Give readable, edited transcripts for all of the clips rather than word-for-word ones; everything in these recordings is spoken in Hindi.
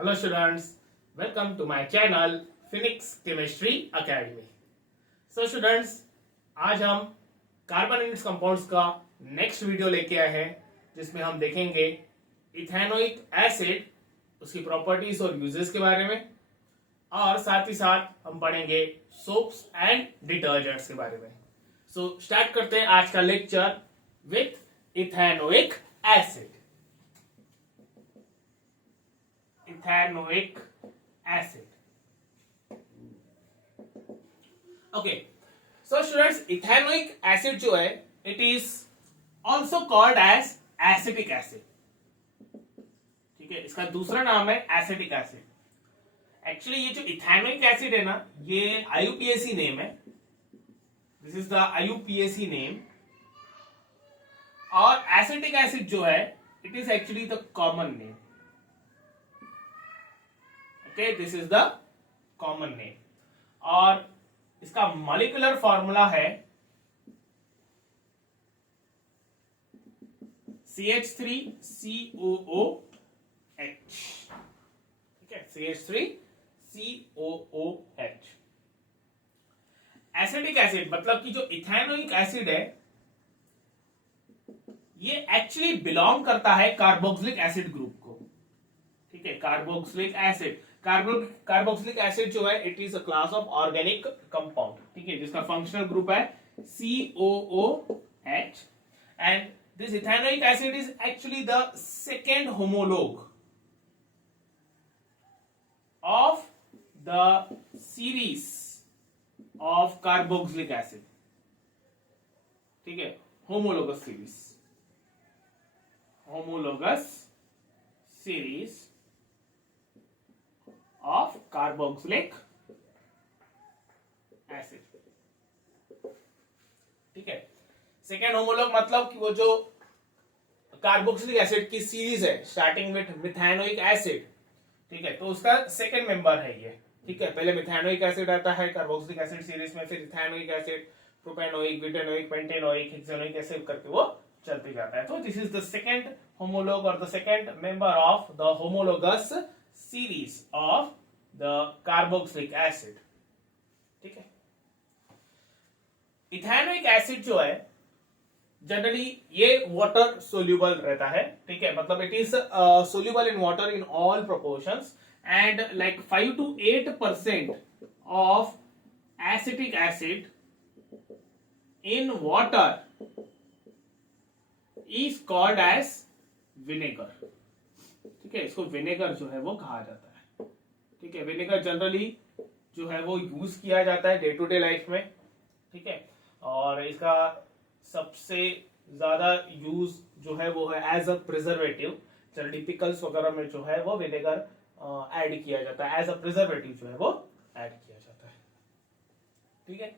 Hello students, welcome to my channel Phoenix Chemistry Academy. So students, आज हम कार्बन एंड कंपाउंड्स का नेक्स्ट वीडियो लेके आए हैं जिसमें हम देखेंगे इथेनोइक एसिड, उसकी प्रॉपर्टीज और यूजेस के बारे में, और साथ ही साथ हम पढ़ेंगे सोप्स एंड डिटर्जेंट्स के बारे में. सो स्टार्ट करते हैं आज का lecture with ethanoic acid. Ethanoic acid. Okay, so students, ethanoic acid जो है, it is also called as acetic acid. ठीक है, इसका दूसरा नाम है एसिटिक एसिड. एक्चुअली ये जो इथेनोइक एसिड है ना, ये IUPAC नेम है. This is the IUPAC name. और एसिटिक एसिड जो है, it is actually the common name. Okay, this is the common name. और इसका मॉलिक्यूलर फॉर्मूला है CH3COOH. ठीक है, CH3COOH. एसिटिक एसिड मतलब कि जो इथेनोइक एसिड है, ये एक्चुअली बिलोंग करता है कार्बोक्सिलिक एसिड ग्रुप को. ठीक है, कार्बोक्सिलिक एसिड. कार्बोक्सिलिक एसिड जो है, it is a class of organic compound. ठीक है, जिसका फंक्शनल ग्रुप है COOH. And this ethanoic acid is actually the second homologue of the series of carboxylic acid. ठीक है, homologous series of carboxylic acid. ठीक है, सेकेंड होमोलॉग मतलब कि वो जो कार्बोक्सिलिक एसिड की सीरीज है स्टार्टिंग विथ मिथेनोइक एसिड. ठीक है, तो उसका सेकेंड मेंबर है ये. ठीक है, पहले मिथेनोइक एसिड आता है कार्बोक्सिलिक एसिड सीरीज में, फिर ethanoic acid, propanoic, butanoic, pentanoic, hexanoic ऐसे करके वो चलते जाता है. तो this is the second homologue और the second member of the homologous series of the carboxylic acid. ठीक है, इथेनोइक एसिड जो है जनरली ये वाटर सोल्यूबल रहता है. ठीक है, मतलब it is soluble in water in all proportions and like 5 to 8% of acetic acid in water is called as vinegar. ठीक है, इसको विनेगर जो है वो कहा जाता है. ठीक है, विनेगर जनरली जो है वो यूज किया जाता है डे टू डे लाइफ में. ठीक है, और इसका सबसे ज्यादा यूज जो है वो है as a preservative. Generally pickles वगैरह में जो है वो विनेगर ऐड किया जाता है, एज अ प्रिजर्वेटिव जो है वो ऐड किया जाता है. ठीक है,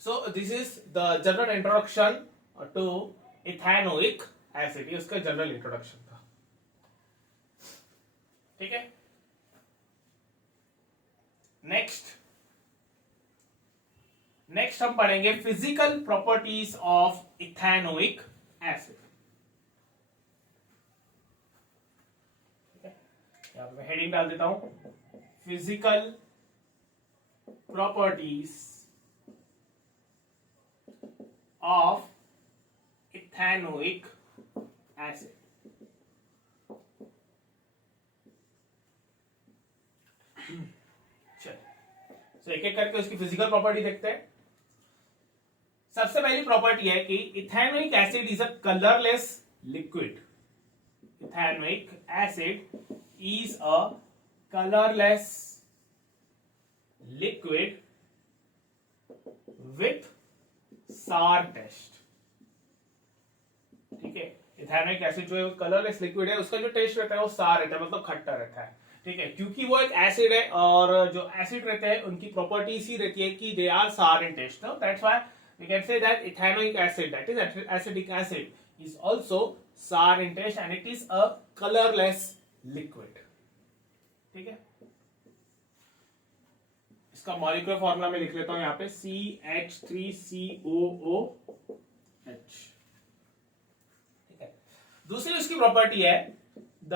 so this is the general introduction to ethanoic acid. ये उसका जनरल इंट्रोडक्शन था. ठीक है, नेक्स्ट हम पढ़ेंगे physical properties of ethanoic acid. यहां पे मैं हेडिंग डाल देता हूं, physical properties of ethanoic acid. तो एक एक करके उसकी फिजिकल प्रॉपर्टी देखते हैं. सबसे पहली प्रॉपर्टी है कि ethanoic acid is a colourless liquid. Ethanoic acid is a colourless liquid with सार टेस्ट. ठीक है, इथेनोइक एसिड जो है कलरलेस लिक्विड है, उसका जो टेस्ट रहता है वो सार रहता है, मतलब खट्टा रहता है. ठीक है, क्योंकि वो एक एसिड है और जो एसिड रहते हैं उनकी प्रॉपर्टीज ही रहती है कि they are sour in test. That's why we can say that ethanoic acid, that is acidic acid, is also sour in test and it is a colourless liquid. ठीक है, इसका मॉलिक्यूलर फॉर्मूला मैं लिख लेता हूं यहां पे CH3COOH. ठीक है, दूसरी उसकी प्रॉपर्टी है the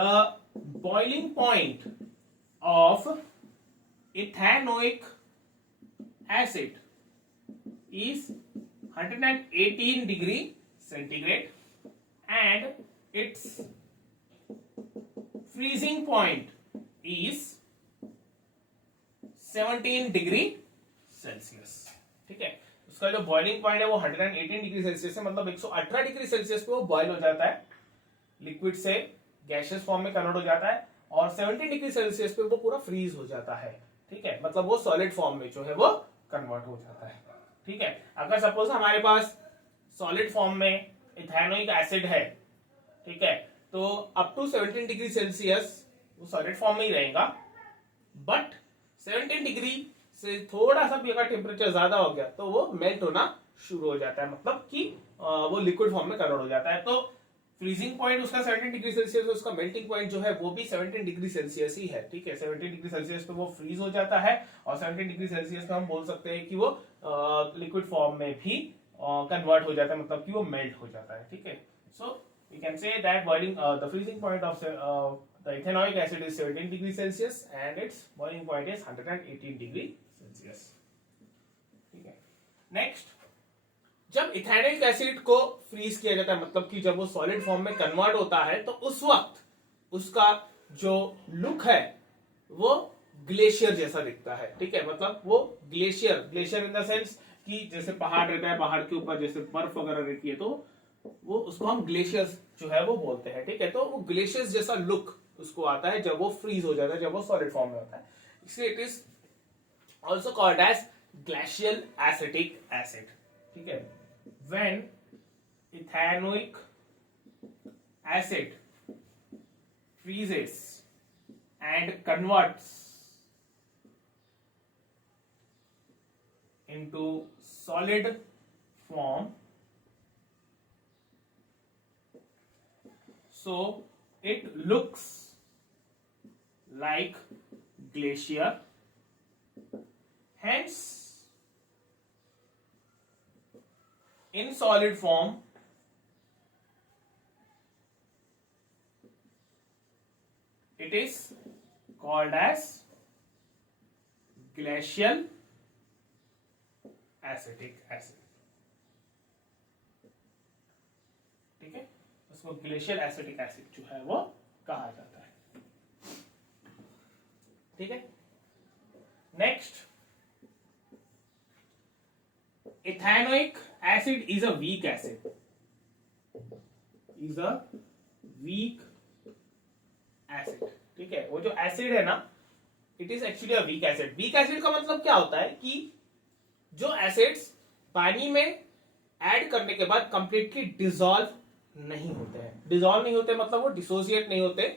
boiling point of ethanoic acid is 118 degree centigrade and its freezing point is 17 degree Celsius. ठीक है, उसका जो बॉइलिंग पॉइंट है वो 118 डिग्री सेल्सियस है, मतलब 118 डिग्री सेल्सियस पे वो बॉयल हो जाता है, लिक्विड से गैसियस फॉर्म में कन्वर्ट हो जाता है, और 17 डिग्री सेल्सियस पे वो पूरा फ्रीज हो जाता है। ठीक है, मतलब वो सॉलिड फॉर्म में जो है वो कन्वर्ट हो जाता है। ठीक है, अगर सपोज हमारे पास सॉलिड फॉर्म में इथेनोइक एसिड है, ठीक है, तो अप टू 17 डिग्री सेल्सियस वो सॉलिड फॉर्म में ही रहेगा, बट 17 डिग्री से थोड़ा सा भी अगर टेम्परेचर ज्यादा हो गया तो वो मेल्ट होना शुरू हो जाता है, मतलब कि वो लिक्विड फॉर्म में कन्वर्ट हो जाता है। तो फ्रीजिंग पॉइंट उसका 17 डिग्री सेल्सियस, उसका मेल्टिंग पॉइंट जो है वो भी 17 डिग्री सेल्सियस ही है। ठीक है, 17 डिग्री सेल्सियस पे वो फ्रीज हो जाता है, और 17 डिग्री सेल्सियस पे हम बोल सकते हैं कि वो लिक्विड फॉर्म में भी कन्वर्ट हो जाता है, मतलब कि वो मेल्ट हो जाता है। ठीक है, so we can say that boiling the freezing point of the ethanoic acid is 17 degree Celsius and its boiling point is 118 degree Celsius. ठीक है, नेक्स्ट, जब इथेनोइक एसिड को फ्रीज किया जाता है, मतलब कि जब वो सॉलिड फॉर्म में कन्वर्ट होता है, तो उस वक्त उसका जो लुक है वो ग्लेशियर जैसा दिखता है। ठीक है, मतलब वो ग्लेशियर इन द सेंस कि जैसे पहाड़ रहता है, पहाड़ के ऊपर जैसे बर्फ वगैरह रहती है, तो वो उसको हम ग्लेशियर्स जो है वो बोलते हैं। ठीक है, तो वो ग्लेशियर्स जैसा लुक उसको आता है जब वो फ्रीज हो जाता है, जब वो सॉलिड फॉर्म में होता है। इसलिए it is also called as glacial acetic acid. ठीक है, when ethanoic acid freezes and converts into solid form, so it looks like glacier, hence in solid form it is called as glacial acetic acid। ठीक है, उसको ग्लेशियल एसिटिक एसिड जो है वो कहा जाता है। ठीक है, next, ethanoic acid is a weak acid, is a weak acid। ठीक है, वो जो एसिड है ना, it is actually a weak acid. Weak acid का मतलब क्या होता है कि जो एसिड्स पानी में ऐड करने के बाद कंप्लीटली डिसॉल्व नहीं होते हैं, डिसॉल्व नहीं होते मतलब वो डिसोसिएट नहीं होते,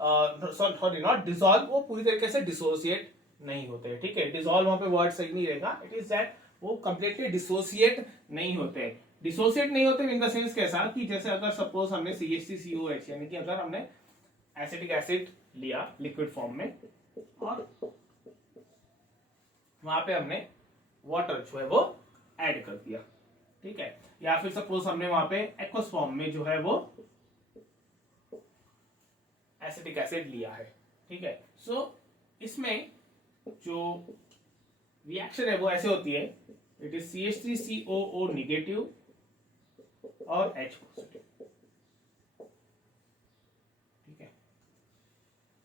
सॉरी नॉट डिसॉल्व, वो पूरी तरीके से डिसोसिएट नहीं होते। ठीक है, डिसॉल्व वहां पे वर्ड सही नहीं रहेगा, इट इज दैट वो कंप्लीटली डिसोसिएट नहीं होते। डिसोसिएट नहीं होते इन द सेंस कैसा कि जैसे अगर सपोज हमने CH3COH यानी कि अगर हमने एसिटिक एसिड लिया लिक्विड फॉर्म में और वहां पे हमने वाटर जो है वो ऐड कर दिया, ठीक है, या फिर सपोज हमने वहां पे एक्वस फॉर्म में जो है वो एसिटिक एसिड लिया है। ठीक है, सो इसमें जो रिएक्शन है वो ऐसे होती है, इट इज CH3COO नेगेटिव और H पॉजिटिव। ठीक है,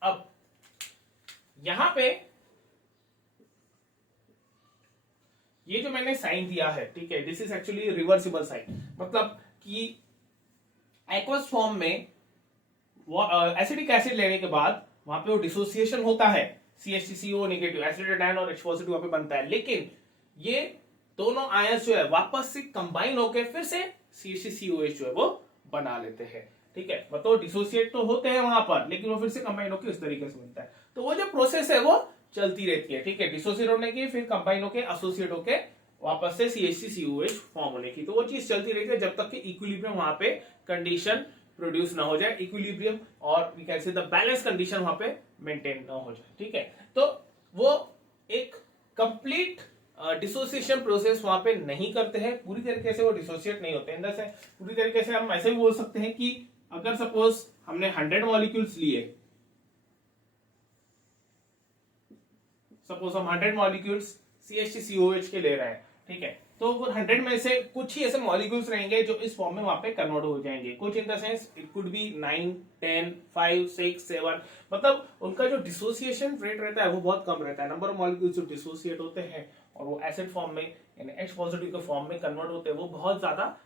अब यहां पे ये जो मैंने साइन दिया है, ठीक है, this is actually reversible sign, मतलब कि एक्वस फॉर्म में एसिडिक एसिड लेने के बाद वहां पे वो डिसोसिएशन होता है, CH3COO नेगेटिव एसिड आयन और H पॉजिटिव वहां पे बनता है, लेकिन ये दोनों आयंस जो है वापस से कंबाइन होकर फिर से CH3COH जो है वो बना लेते हैं। ठीक है, मतलब डिसोसिएट तो होते हैं वहां पर, लेकिन वो फिर से कंबाइन होकर इस तरीके से बनता है। तो वो जो प्रोसेस है वो चलती रहती है। ठीक है, डिसोसिएट होने की, फिर कंबाइन होकर एसोसिएट होकर वापस से CH3COH फॉर्म होने की, तो वो चीज चलती रहती है जब तक कि इक्विलिब्रियम वहां पे कंडीशन प्रोड्यूस ना हो जाए, इक्विलिब्रियम और we can say the balance condition वहां पे मेंटेन ना हो जाए। ठीक है, तो वो एक कंप्लीट डिसोसिएशन प्रोसेस वहां पे नहीं करते हैं, पूरी तरीके से वो डिसोसिएट नहीं होते। अंदर से पूरी तरीके से हम ऐसे भी बोल सकते हैं कि अगर सपोज हमने 100 मॉलिक्यूल्स लिए, सपोज हम 100 मॉलिक्यूल्स CH3COH के ले रहे हैं, ठीक है, तो वो 100 में से कुछ ही ऐसे मॉलिक्यूल्स रहेंगे जो इस फॉर्म में वहां पे कन्वर्ट हो जाएंगे, कुछ इन the sense it could be 9, 10, 5, 6, 7, मतलब उनका जो डिसोसिएशन रेट रहता है वो बहुत कम रहता है, नंबर ऑफ मॉलिक्यूल्स जो डिसोसिएट होते हैं और वो एसिड फॉर्म में यानी H पॉजिटिव के फॉर्म में कन्वर्ट होते हैं वो बहुत ज्यादा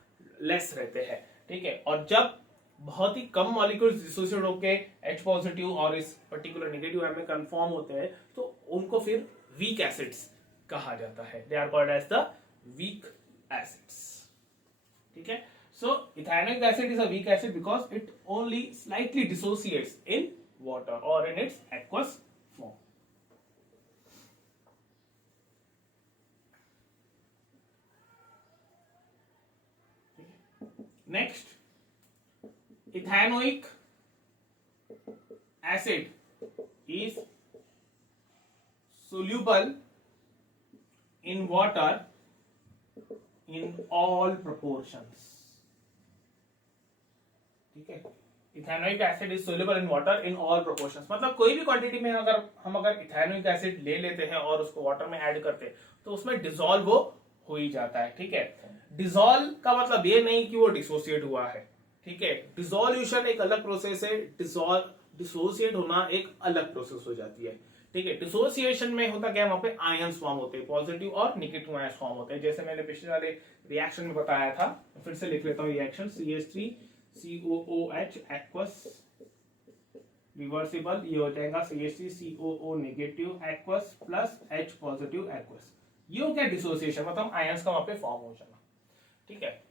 लेस रहते हैं, ठीक है। और जब बहुत ही कम मॉलिक्यूल्स डिसोसिएट होके H पॉजिटिव और इस पर्टिकुलर नेगेटिव आयन में कन्फॉर्म होते हैं तो उनको फिर वीक एसिड्स कहा जाता है, they are called as the weak acids, ठीक है। So ethanoic acid is a weak acid because it only slightly dissociates in water और in its aqueous form. Next, ethanoic acid is soluble in water in all proportions, ठीक है। Ethanoic acid is soluble in water in all proportions, मतलब कोई भी क्वांटिटी में अगर हम इथेनोइक एसिड ले लेते हैं और उसको वाटर में ऐड करते हैं तो उसमें डिसॉल्व वो हो ही जाता है, ठीक है। डिसॉल्व का मतलब ये नहीं कि वो डिसोसिएट हुआ है, ठीक है। डिसोल्यूशन एक अलग प्रोसेस है, डिसोसिएट होना एक अलग प्रोसेस हो जाती है, ठीक है। डिसोसिएशन में होता क्या है, वहां पे आयंस फॉर्म होते हैं, पॉजिटिव और नेगेटिव आयंस फॉर्म होते हैं, जैसे मैंने पिछले वाले रिएक्शन में बताया था, फिर से लिख लेता हूं रिएक्शन, CH3COOH एक्वस रिवर्सिबल, ये हो जाएगा CH3COO negative aqueous plus H positive aqueous, ये हो गया डिसोसिएशन, मतलब आयंस का वहां पे फॉर्म हो जाना, ठीक है।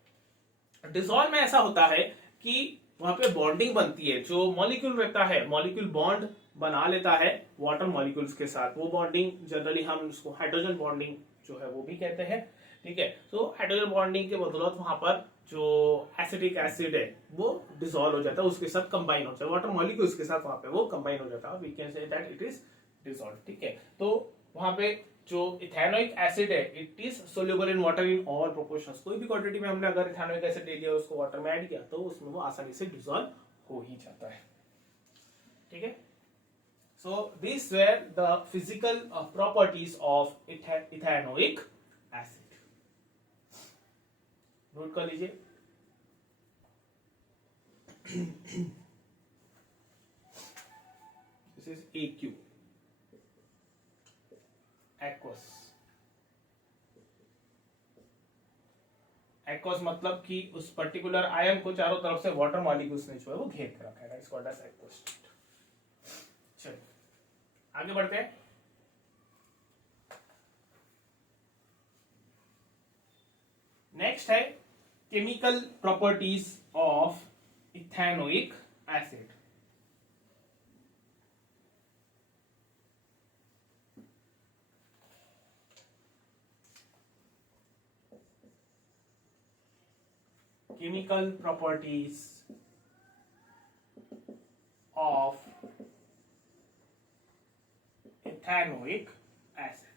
डिसॉल्व में ऐसा होता है कि वहां पे बॉन्डिंग बनती है, जो मॉलिक्यूल रहता है मॉलिक्यूल बॉन्ड बना लेता है वाटर मॉलिक्यूल्स के साथ, वो बॉन्डिंग जनरली हम उसको हाइड्रोजन बॉन्डिंग जो है वो भी कहते हैं, ठीक है। तो हाइड्रोजन बॉन्डिंग के बदौलत वहां पर जो एसिटिक एसिड है वो डिसॉल्व हो जाता है, उसके साथ कंबाइन हो जाता है, वाटर मॉलिक्यूल्स के साथ वहां पे वो कंबाइन हो जाता है, we can say that it is dissolve, ठीक है। तो वहां पे जो इथेनोइक एसिड है it is soluble in water in all proportions, कोई भी क्वांटिटी में हमने अगर इथेनोइक एसिड ले लिया उसको वाटर में ऐड किया तो उसमें वो आसानी से डिसॉल्व हो ही जाता है, ठीक है। So this were the physical properties of ethanoic acid, note कर लीजिए। This is AQ aqueous, aqueous मतलब कि उस पर्टिकुलर आयन को चारों तरफ से वाटर मॉलिक्यूल्स ने जो है वो घेर के रखा है, that is called as aqueous state. चलिए आगे बढ़ते हैं। नेक्स्ट है chemical properties of ethanoic acid. Chemical properties of ethanoic acid,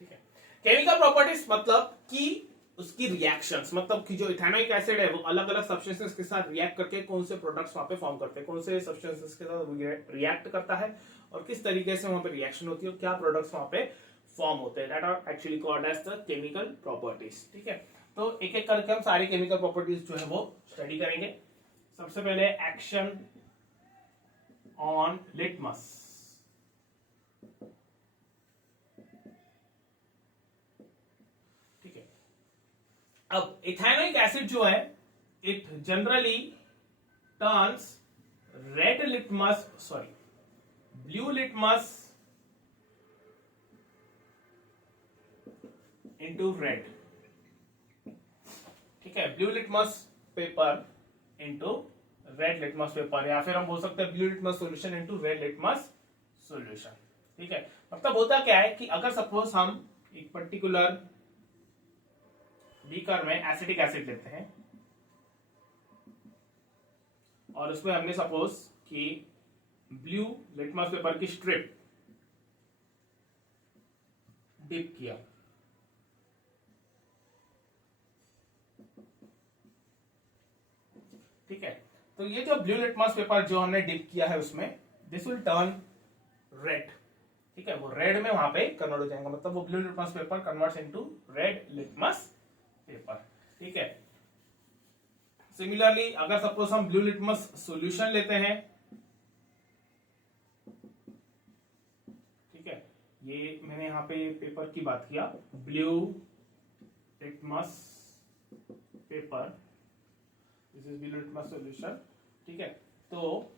ठीक है। केमिकल प्रॉपर्टीज मतलब कि उसकी रिएक्शंस, मतलब कि जो इथेनोइक एसिड है वो अलग अलग सब्सटेंसेस के साथ रिएक्ट करके कौन से प्रोडक्ट्स वहां पे फॉर्म करते हैं, कौन से सब्सटेंसेस के साथ रिएक्ट करता है और किस तरीके से वहां पे रिएक्शन होती है और क्या प्रोडक्ट्स वहां पे फॉर्म होते हैं, that are actually called as the chemical properties, ठीक है। तो एक एक करके हम सारी केमिकल प्रॉपर्टीज जो है वो स्टडी करेंगे। सबसे पहले एक्शन ऑन लिटमस, ठीक है। अब इथेनोइक एसिड जो है it generally turns red litmus blue litmus into red, ठीक है, blue litmus paper into red litmus paper, या फिर हम बोल सकते हैं blue litmus solution into red litmus solution, ठीक है। मतलब होता क्या है कि अगर सपोज हम एक पर्टिकुलर बीकर में एसिटिक एसिड लेते हैं और उसमें हमने सपोज कि ब्लू लिटमस पेपर की स्ट्रिप डिप किया, ठीक है। तो ये जो ब्लू लिटमस पेपर जो हमने डिप किया है उसमें, दिस विल टर्न रेड, ठीक है, वो रेड में वहां पे कन्वर्ट हो जाएगा, मतलब वो blue litmus paper converts into red litmus paper, ठीक है। सिमिलरली अगर सपोज हम ब्लू लिटमस सॉल्यूशन लेते हैं, ठीक है, ये मैंने यहाँ पे पेपर की बात किया, blue litmus paper, this is blue litmus solution, ठीक है। तो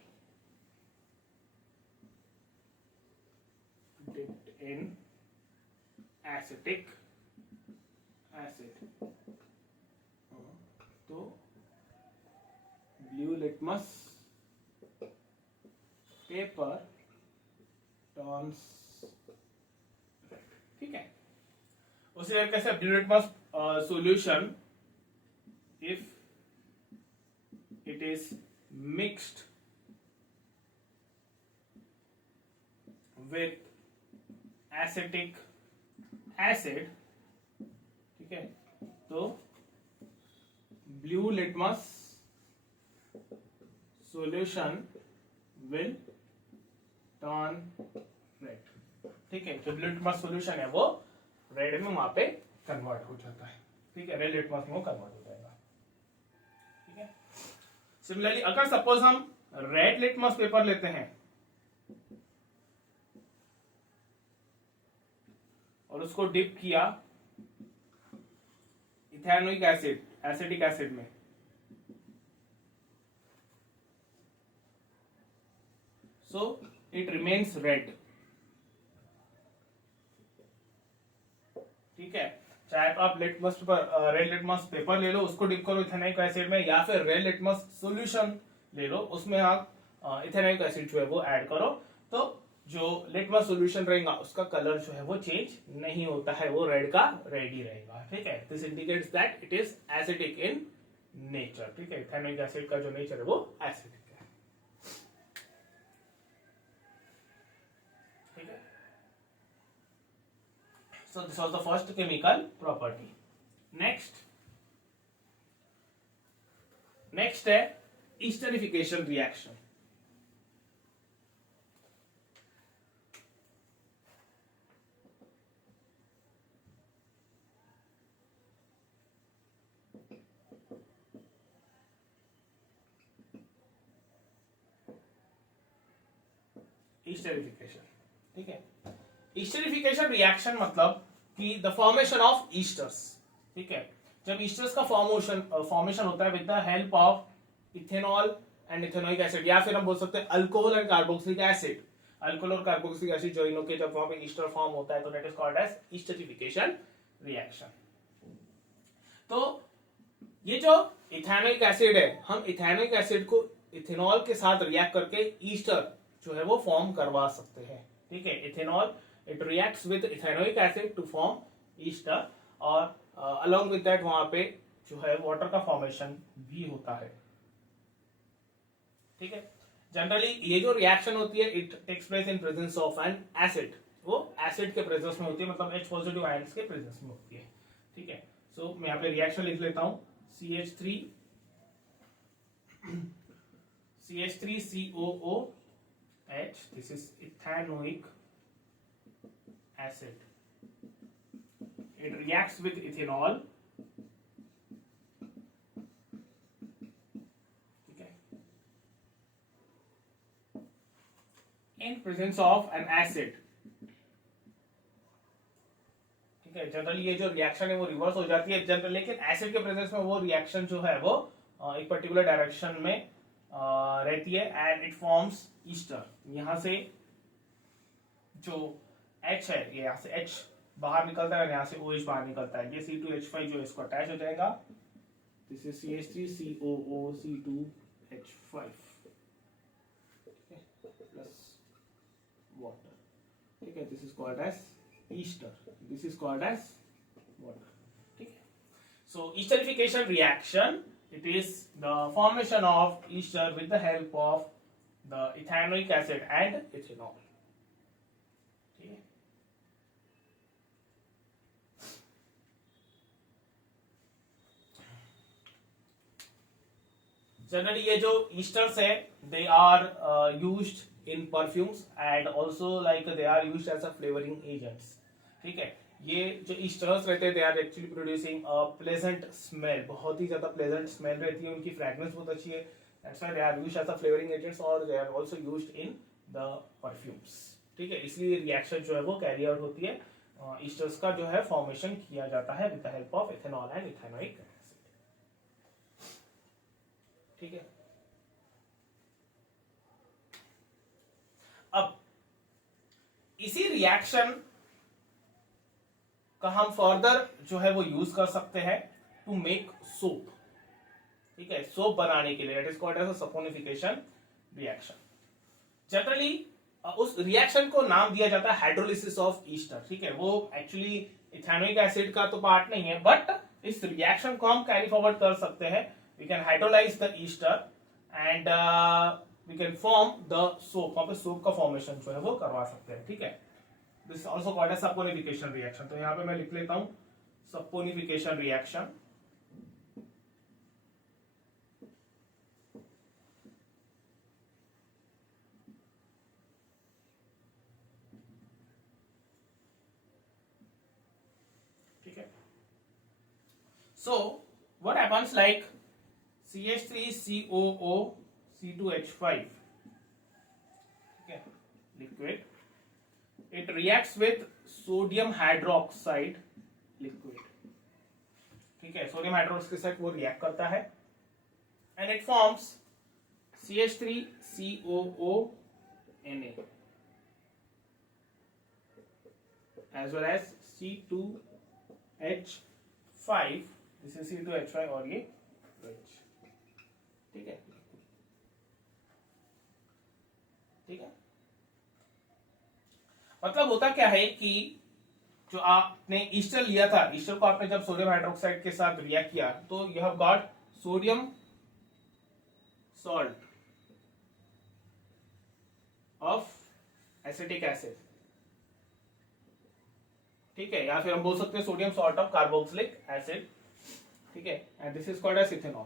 dipped in acetic acid, तो blue litmus paper turns red, ठीक है। उसी तरीके से blue litmus solution, if it is mixed with acetic acid, ठीक है, तो blue litmus solution will turn red, ठीक है। जो ब्लू लिटमस सॉल्यूशन है वो रेड में वहां पे कन्वर्ट हो जाता है, ठीक है, रेड लिटमस में वो कन्वर्ट हो जाएगा, ठीक है। सिमिलरली अगर सपोज हम रेड लिटमस पेपर लेते हैं और उसको डिप किया इथेनोइक एसिड, एसिटिक एसिड में, सो इट रिमेन्स रेड, ठीक है। चाहे तो आप litmus paper, red litmus paper ले लो, उसको डिप करो इथेनोइक एसिड में, या फिर रेड लिटमस सॉल्यूशन ले लो, उसमें आप इथेनोइक एसिड जो है वो ऐड करो, तो जो लिटमस सॉल्यूशन रहेगा उसका कलर जो है वो चेंज नहीं होता है, वो रेड का रेड ही रहेगा, ठीक है। This indicates that it is acidic in nature, ठीक है। इथेनोइक एसिड का जो नेचर है वो एसिडिक है, ठीक है। So this was the first chemical property. Next है esterification reaction. Esterification, ठीक है। ईस्टरिफिकेशन रिएक्शन मतलब कि द फॉर्मेशन ऑफ ईस्टर्स, ठीक है। जब ईस्टर्स का फॉर्मेशन होता है with the help of ethanol and ethanoic acid, या फिर हम बोल सकते हैं alcohol and carboxylic acid, alcohol और कार्बोक्सिलिक एसिड जो इनों के जब वहां पे ईस्टर फॉर्म होता है तो that is called as esterification reaction. तो ये जो इथेनोइक एसिड है, हम इथेनोइक एसिड को इथेनॉल के साथ रिएक्ट करके ईस्टर जो है वो फॉर्म करवा सकते हैं, ठीक है। Ethanol it reacts with ethanoic acid to form ester, और अलोंग विद दैट वहां पे जो है वाटर का फॉर्मेशन भी होता है, ठीक है। जनरली ये जो रिएक्शन होती है it takes place in presence of an acid, वो एसिड के प्रेजेंस में होती है, मतलब H पॉजिटिव आयंस के प्रेजेंस में होती है, ठीक है। सो मैं यहाँ पे रिएक्शन लिख लेता हूं, CH3COOH, this is ethanoic acid, it reacts with ethanol, ठीक है, in presence of an acid, ठीक है। जनरली ये जो रिएक्शन है वो रिवर्स हो जाती है जनरल, लेकिन एसिड के प्रेजेंस में वो रिएक्शन जो है वो एक पर्टिकुलर डायरेक्शन में रहती है एंड इट फॉर्म्स ईस्टर। यहां से जो H है, ये यहाँ से H बाहर निकलता है और यहाँ से OH बाहर निकलता है, ये C2H5 जो इसको अटैच हो जाएगा, this is CH3COO C2H5 plus water, ठीक है। This is called as ester, this is called as water, ठीक है। So esterification reaction, it is the formation of ester with the help of the ethanoic acid and ethanol, ठीक है। जनरली ये जो ईस्टर्स है they are used in perfumes and also like they are used as a flavouring agents. ठीक है, ये जो ईस्टर्स रहते हैं they are actually producing a pleasant smell, बहुत ही ज्यादा प्लेजेंट स्मेल रहती है, उनकी फ्रेग्रेंस बहुत अच्छी है, that's why they are used as a flavouring agents और they are also used in the perfumes. ठीक है, इसलिए रिएक्शन जो है वो कैरी आउट होती है, ईस्टर्स का जो है फॉर्मेशन किया जाता है with the help of ethanol and ethanoic acid. ठीक है, अब इसी रिएक्शन का हम फर्दर जो है वो यूज कर सकते हैं टू मेक सोप। ठीक है, सोप बनाने के लिए, that is called as a saponification reaction. Generally उस रिएक्शन को नाम दिया जाता है हाइड्रोलिसिस ऑफ ईस्टर। ठीक है, वो एक्चुअली इथेनोइक एसिड का तो पार्ट नहीं है, बट इस रिएक्शन को हम कैरी फॉरवर्ड कर सकते हैं। We can hydrolyse the ester and we can form the soap, वहां पे सोप का फॉर्मेशन जो है वो करवा सकते हैं। ठीक है, this also called as saponification reaction. तो यहां पे मैं लिख लेता हूं सपोनिफिकेशन रिएक्शन। ठीक है, so what happens like CH3COO C2H5, okay, liquid, it reacts with sodium hydroxide liquid। ठीक है, सोडियम हाइड्रोक्साइड के साथ वो रिएक्ट करता है and it forms CH3COO Na as well as C2H5, this is C2H5 और ये OH। ठीक है, ठीक है, मतलब होता क्या है कि जो आपने ईस्टर लिया था, ईस्टर को आपने जब सोडियम हाइड्रोक्साइड के साथ रिएक्ट किया तो you have got sodium salt of acetic acid. ठीक है, या फिर हम बोल सकते हैं sodium salt of carboxylic acid. ठीक है, and this is called as ethanol.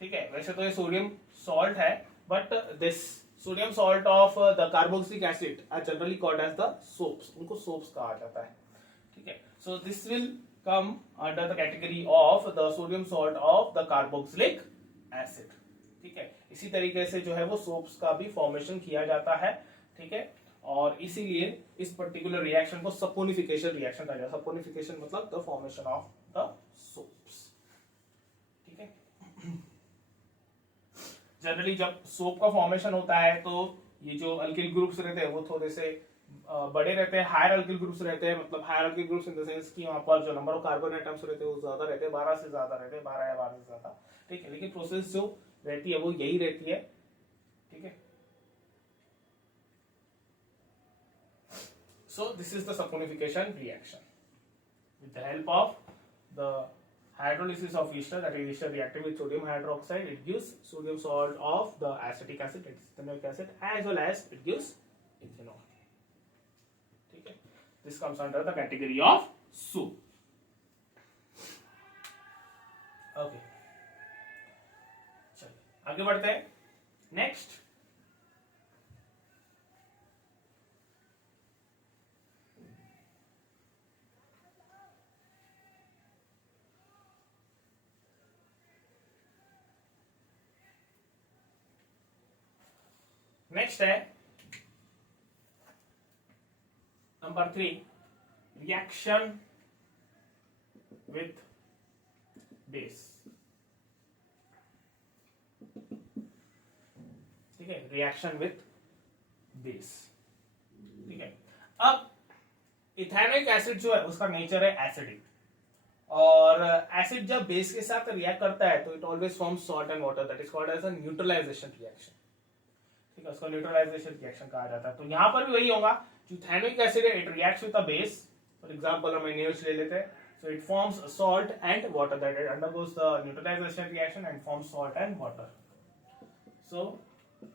ठीक है, वैसे तो ये सोडियम सॉल्ट है, but this sodium salt of the carboxylic acid are generally called as the soaps, उनको सोप्स कहा जाता है। ठीक है, so this will come under the category of the sodium salt of the carboxylic acid. ठीक है, इसी तरीके से जो है वो सोप्स का भी फॉर्मेशन किया जाता है। ठीक है, और इसीलिए इस पर्टिकुलर रिएक्शन को सपोनिफिकेशन रिएक्शन कहा जाता है। सपोनिफिकेशन मतलब the formation of the soaps. ठीक है, जनरली जब सोप का फॉर्मेशन होता है तो ये जो अल्किल ग्रुप्स रहते हैं वो थोड़े से बड़े रहते हैं, हायर अल्किल ग्रुप्स रहते हैं, मतलब higher alkyl groups in the sense कि वहां पर जो नंबर ऑफ कार्बन एटम्स रहते हैं वो ज्यादा रहते हैं, 12 से ज्यादा रहते हैं, 12 या 12 से ज्यादा। ठीक है, लेकिन प्रोसेस जो रहती है वो यही रहती है। ठीक है, so this is the saponification reaction with the help of the hydrolysis of ester, that is ester reacting with sodium hydroxide, it gives sodium salt of the acetic acid, that is ethanoic acid, as well as it gives ethanol. ठीक है, this comes under the category of soup। okay, चलिए आगे बढ़ते हैं। नेक्स्ट है नंबर 3, रिएक्शन विथ बेस। ठीक है, रिएक्शन विथ बेस। ठीक है, अब इथेनोइक एसिड जो है उसका नेचर है एसिडिक, और एसिड जब बेस के साथ रिएक्ट करता है तो it always forms salt and water, that is called as a neutralisation reaction. ठीक है, उसको न्यूट्रलाइजेशन रिएक्शन कहा जाता है। तो यहां पर भी वही होगा, जो इथेनोइक एसिड है it reacts with a base, for example हम NaOH ले लेते हैं, so it forms salt and water, that it undergoes the neutralization reaction and forms salt and water। so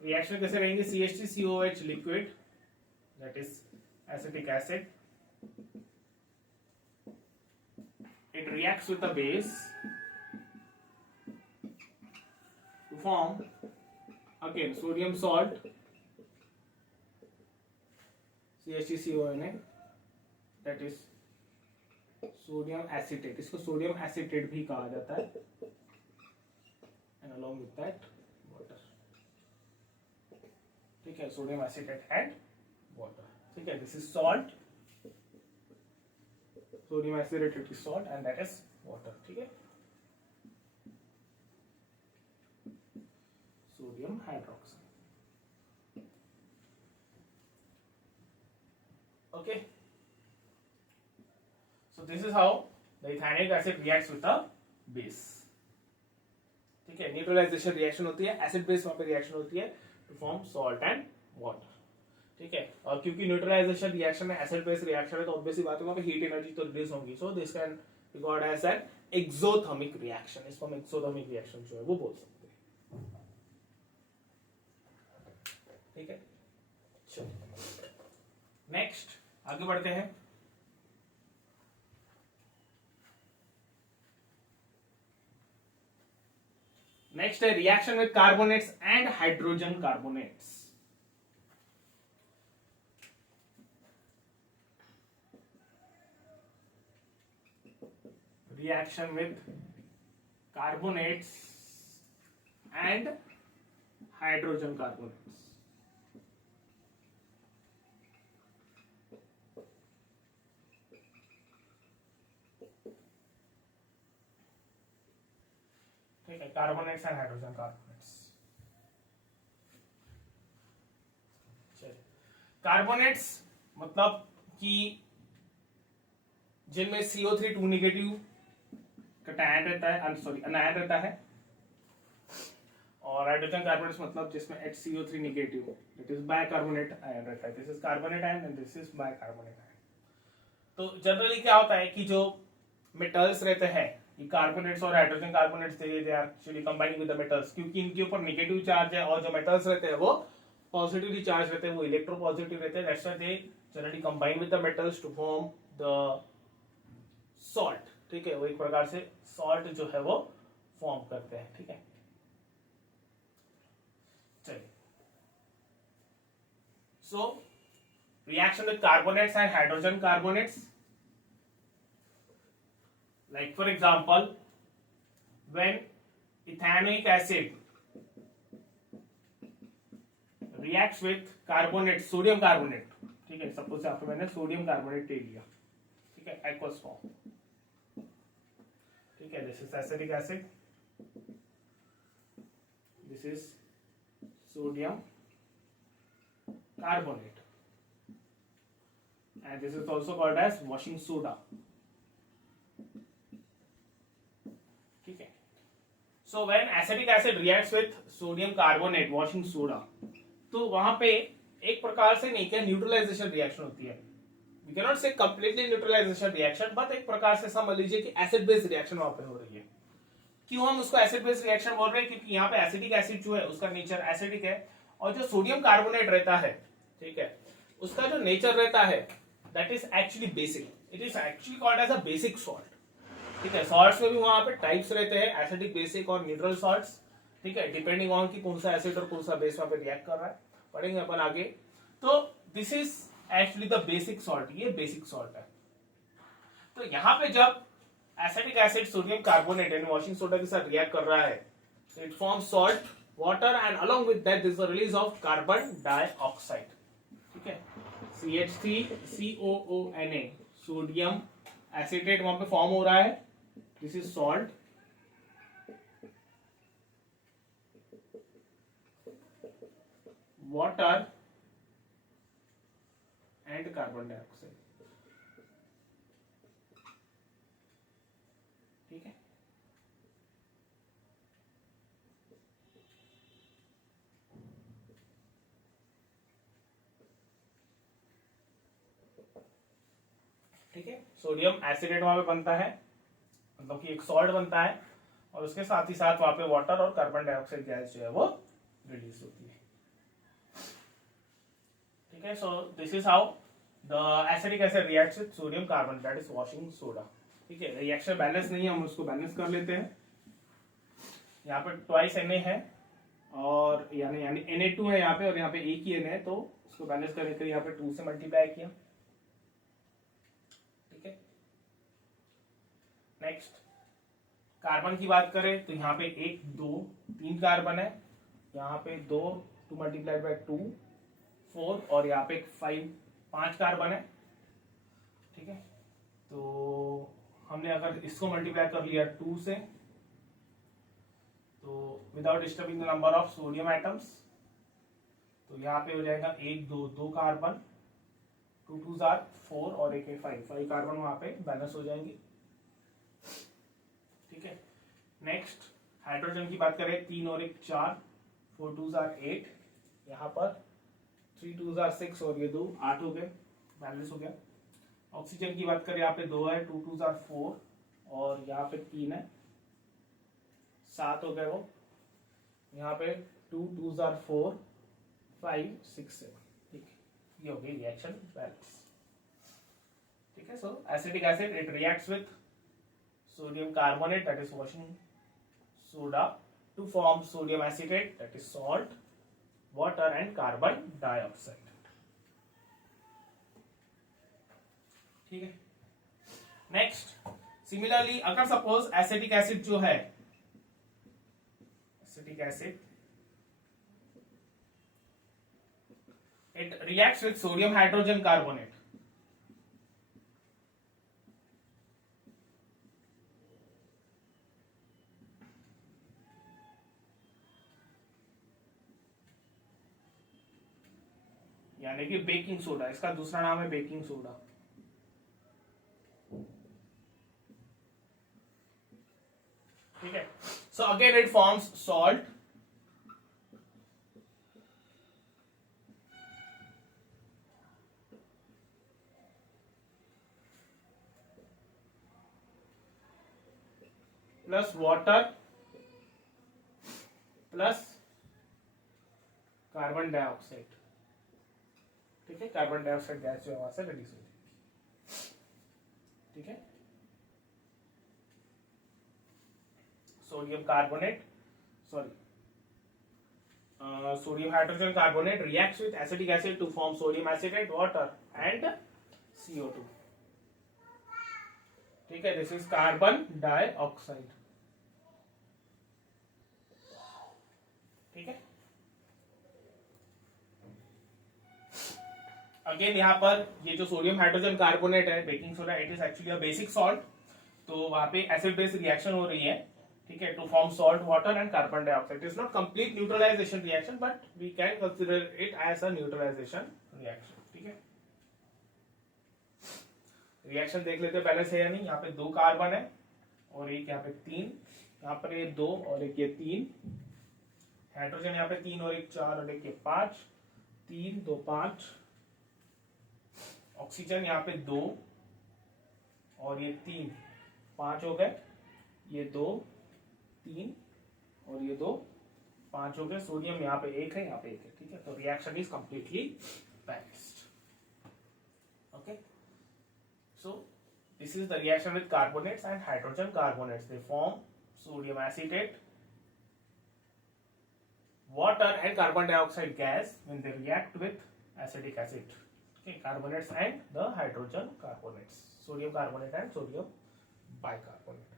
reaction कैसे रहेंगे, CH3COH liquid, that is acetic acid, it reacts with the base form again sodium salt CH3CONA, that is sodium acetate, इसको सोडियम एसिटेट भी कहा जाता है, and along with that water. ठीक है, सोडियम एसिटेट एंड वाटर। ठीक है, this is salt, sodium acetate is salt and that is water. ठीक है, sodium hydroxide. Okay, so this is how the ethanic acid reacts with the base। ठीक है, न्यूट्रलाइजेशन रिएक्शन होती है, एसिड बेस वहां पे रिएक्शन होती है to form salt and water. ठीक है, और क्योंकि न्यूट्रलाइजेशन रिएक्शन है, एसिड बेस रिएक्शन है, तो ऑब्वियसली बात है वहां पे हीट एनर्जी तो रिलीज होगी, so this can be called as an exothermic reaction. इसको हम एक्सोथर्मिक रिएक्शन जो है वो बोल सकते हैं। ठीक है, चलो नेक्स्ट आगे बढ़ते हैं। नेक्स्ट है reaction with carbonates and hydrogen carbonates. Reaction with carbonates and hydrogen carbonates. ठीक है, carbonates and hydrogen carbonates. Carbonates मतलब कि जिनमें CO3 2 नेगेटिव कटायन रहता है, सॉरी अनायन रहता है, और हाइड्रोजन कार्बोनेट्स मतलब जिसमें HCO3 negative that is bicarbonate ion रहता है। This is carbonate ion and this is bicarbonate ion. तो जनरली क्या होता है कि जो मेटल्स रहते हैं, ये कार्बोनेट्स और hydrogen carbonates they are actually combining with the metals, क्योंकि इनके ऊपर नेगेटिव चार्ज है, और जो मेटल्स रहते हैं वो पॉजिटिवली चार्ज रहते हैं, वो इलेक्ट्रोपॉजिटिव रहते हैं। That's why they generally combine with the metals to form the salt. ठीक है, वो एक प्रकार से सॉल्ट जो है वो फॉर्म करते हैं। ठीक है, चलिए, so reaction with carbonates and hydrogen carbonates, like for example when ethanoic acid reacts with carbonate, sodium carbonate। ठीक है, सपोज यहाँ पे मैंने सोडियम कार्बोनेट ले लिया, ठीक है, एक्वस फॉर्म। ठीक है, this is acetic acid, this is sodium carbonate and this is also called as washing soda. So when acetic acid reacts with sodium carbonate, washing soda, तो वहां पे एक प्रकार से नहीं क्या न्यूट्रलाइजेशन रिएक्शन होती है। We cannot say completely neutralization reaction, but एक प्रकार से समझ लीजिए कि एसिड बेस रिएक्शन वहां पे हो रही है। क्यों हम उसको एसिड बेस रिएक्शन बोल रहे हैं? क्योंकि यहाँ पे एसिटिक एसिड जो है उसका नेचर एसिडिक है, और जो सोडियम कार्बोनेट रहता है, ठीक है, उसका जो नेचर रहता है that is actually basic. It is actually called as a basic salt. ठीक है, सॉल्ट्स में भी वहां पे टाइप्स रहते हैं, एसिडिक, बेसिक और न्यूट्रल सॉल्ट्स। ठीक है, डिपेंडिंग ऑन कि कौन सा एसिड और कौन सा बेस वहां पे रिएक्ट कर रहा है, पढ़ेंगे अपन आगे। तो this is actually the basic salt, ये बेसिक सॉल्ट है। तो यहाँ पे जब एसिटिक एसिड सोडियम कार्बोनेट यानी वॉशिंग सोडा के साथ रिएक्ट कर रहा है, it forms salt, water and along with that this the release of carbon dioxide. ठीक है, CH3COONA, सोडियम एसिटेट वहां पे फॉर्म हो रहा है, this is salt, water and carbon dioxide. ठीक है, ठीक है, सोडियम एसिडेट वहां पे बनता है, मतलब कि एक सॉल्ट बनता है, और उसके साथ ही साथ वहां पे वाटर और कार्बन डाइऑक्साइड गैस जो है वो रिलीज होती है। ठीक है, so this is how the acidic acid reacts with sodium carbonate, that is washing soda. ठीक है, रिएक्शन बैलेंस नहीं है, हम उसको बैलेंस कर लेते हैं। यहाँ पे ट्वाइस Na है और यानी यानी Na2 है यहाँ पे और यहाँ पे एक ही N है, तो उसको बैलेंस करने के लिए यहाँ पे 2 से मल्टीप्लाई किया। ठीक है, नेक्स्ट कार्बन की बात करें तो यहाँ पे 1 2 3 कार्बन है, यहाँ पे 2 2 मल्टीप्लाइड बाय 2 4 और यहाँ पे 5 कार्बन है। ठीक है, तो हमने अगर इसको मल्टीप्लाई कर लिया 2 से, तो without disturbing the number of sodium atoms, तो यहाँ पे हो जाएगा 1 2 2 कार्बन, 2 2 4 और 1 5 कार्बन वहां पे बैलेंस हो जाएंगे। ठीक है, नेक्स्ट हाइड्रोजन की बात करें, 3 और 1 4, 4 2 8, यहाँ पर 3 2 6 और ये 2 8 हो गए, बैलेंस हो गया। ऑक्सीजन की बात करें, यहाँ पे 2 है, 2 2 4 और यहाँ पे 3 है, 7 हो गए वो। यहाँ पे 2 2 4 5 6 7। ठीक है, ये हो गई रिएक्शन बैलेंस। ठीक है, so acetic acid it reacts with sodium carbonate, that is washing soda, to form sodium acetate, that is salt, water and carbon dioxide. ठीक है, नेक्स्ट सिमिलरली अगर सपोज एसिटिक एसिड जो है, acetic acid it reacts with sodium hydrogen carbonate, यानी कि बेकिंग सोडा, इसका दूसरा नाम है बेकिंग सोडा। ठीक है, so again it forms salt, plus water plus carbon dioxide. ठीक है, कार्बन डाइऑक्साइड गैस जो वहां से रिलीज हो जाएगी। ठीक है, sodium carbonate sodium hydrogen carbonate reacts with acetic acid to form sodium acetate, water and CO2. ठीक है, दिस इज कार्बन डाइऑक्साइड। ठीक है, अगेन यहाँ पर ये जो सोडियम हाइड्रोजन कार्बोनेट है baking soda, it is actually a basic salt, तो वहां पे एसिड बेस रिएक्शन हो रही है। ठीक है, to form salt, water and carbon dioxide. It is not complete neutralisation reaction, but we can consider it as a neutralisation reaction. ठीक है, रिएक्शन देख लेते हैं पहले से या नहीं। यहाँ पे 2 कार्बन है और एक यहाँ पे 3, यहाँ पर ये 2 और एक ये 3, हाइड्रोजन यहाँ पे 3 और एक 4 और एक ये 5, 3 2 5, ऑक्सीजन यहाँ पे 2 और ये 3, 5 हो गए, ये 2 3 और ये 2 5 हो गए। सोडियम यहाँ पे 1 है, यहाँ पे 1 है। ठीक है, तो reaction is completely balanced. Okay, so this is the reaction with carbonates and hydrogen carbonates. They form sodium acetate, water and carbon dioxide gas when they react with acetic acid. Okay, carbonates and the hydrogen carbonates, sodium carbonate and sodium bicarbonate.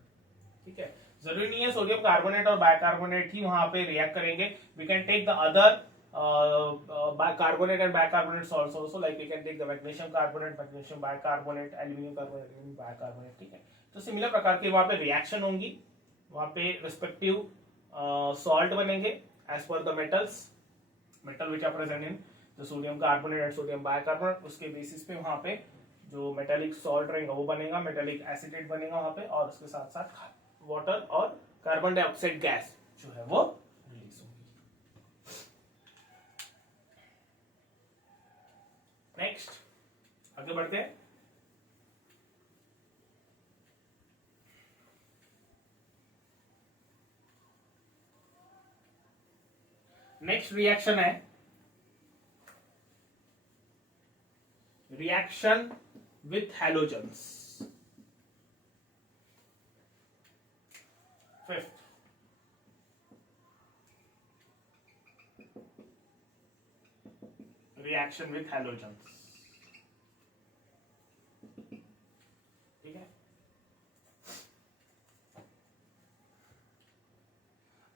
ठीक है, जरूरी नहीं है सोडियम कार्बोनेट और बाइकार्बोनेट ही वहां पे रिएक्ट करेंगे। We can take the other carbonate and bicarbonate salts also, like we can take the magnesium carbonate, magnesium bicarbonate, aluminum carbonate, aluminum bicarbonate। ठीक है, तो सिमिलर प्रकार के वहां पे रिएक्शन होंगी, वहां पे रिस्पेक्टिव सॉल्ट बनेंगे as per the metals, metal which are present in the sodium carbonate and sodium bicarbonate. उसके बेसिस पे वहां पे जो मेटेलिक सॉल्ट रहेगा वो बनेगा, मेटेलिक एसिटेट बनेगा वहां पे, और उसके साथ साथ वाटर और कार्बन डाइऑक्साइड गैस जो है वो रिलीज होगी। नेक्स्ट आगे बढ़ते हैं। नेक्स्ट रिएक्शन है reaction with halogens. Fifth, reaction with halogens. ठीक है,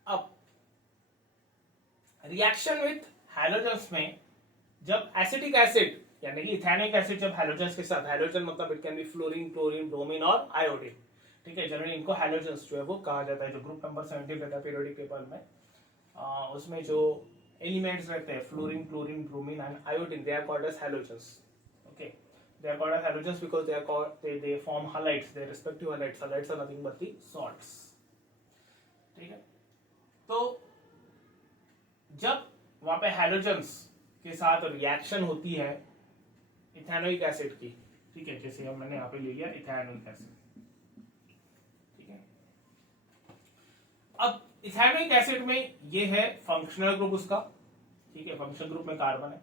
अब रिएक्शन विथ हैलोजन्स में जब एसिटिक एसिड यानी कि इथेनिक एसिड जब हैलोजन्स के साथ, हैलोजन मतलब it can be fluorine, chlorine, bromine और आयोडीन, ठीक है, जनरली इनको हैलोजन्स जो है वो कहा जाता है। जो ग्रुप नंबर 17 रहता है पीरियोडिक टेबल में, उसमें जो एलिमेंट्स रहते हैं fluorine, chlorine, bromine and iodine, they are called as halogens. Okay, they are called as halogens because they form halides, their respective halides are nothing but the salts। ठीक है, तो जब वहां पे हैलोजन्स के साथ रिएक्शन होती है इथेनोइक एसिड की, ठीक है, जैसे हम मैंने यहाँ पे ले लिया इथेनोइक एसिड, ठीक है। अब इथेनोइक एसिड में ये है फंक्शनल ग्रुप उसका, ठीक है, फंक्शनल ग्रुप में कार्बन है।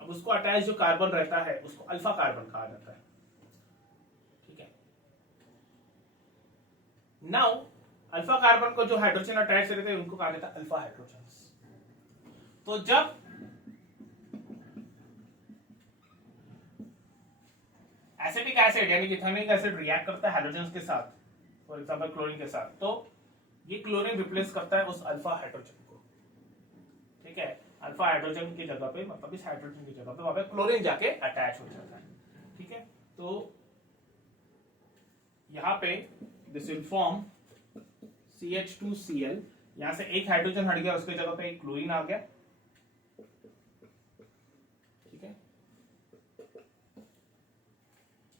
अब उसको अटैच जो कार्बन रहता है उसको अल्फा कार्बन कहा जाता है, ठीक है। नाउ अल्फा कार्बन को जो हाइड्रोजन अटैच रहते हैं उनको कहा जाता है अल्फा हाइड्रोजन्स। तो जब एसिटिक एसिड यानी कि इथेनोइक एसिड रिएक्ट करता है हैलोजन्स के साथ, फॉर एग्जांपल क्लोरीन के साथ, तो ये क्लोरीन रिप्लेस करता है उस अल्फा हाइड्रोजन को, ठीक है। अल्फा हाइड्रोजन की जगह पे, मतलब इस हाइड्रोजन की जगह पे वहां पे क्लोरीन जाके अटैच हो जाता है, ठीक है। तो यहां पे दिस विल फॉर्म CH2Cl, यहां से एक हाइड्रोजन हट गया, उसके जगह पे एक क्लोरीन आ गया, ठीक है,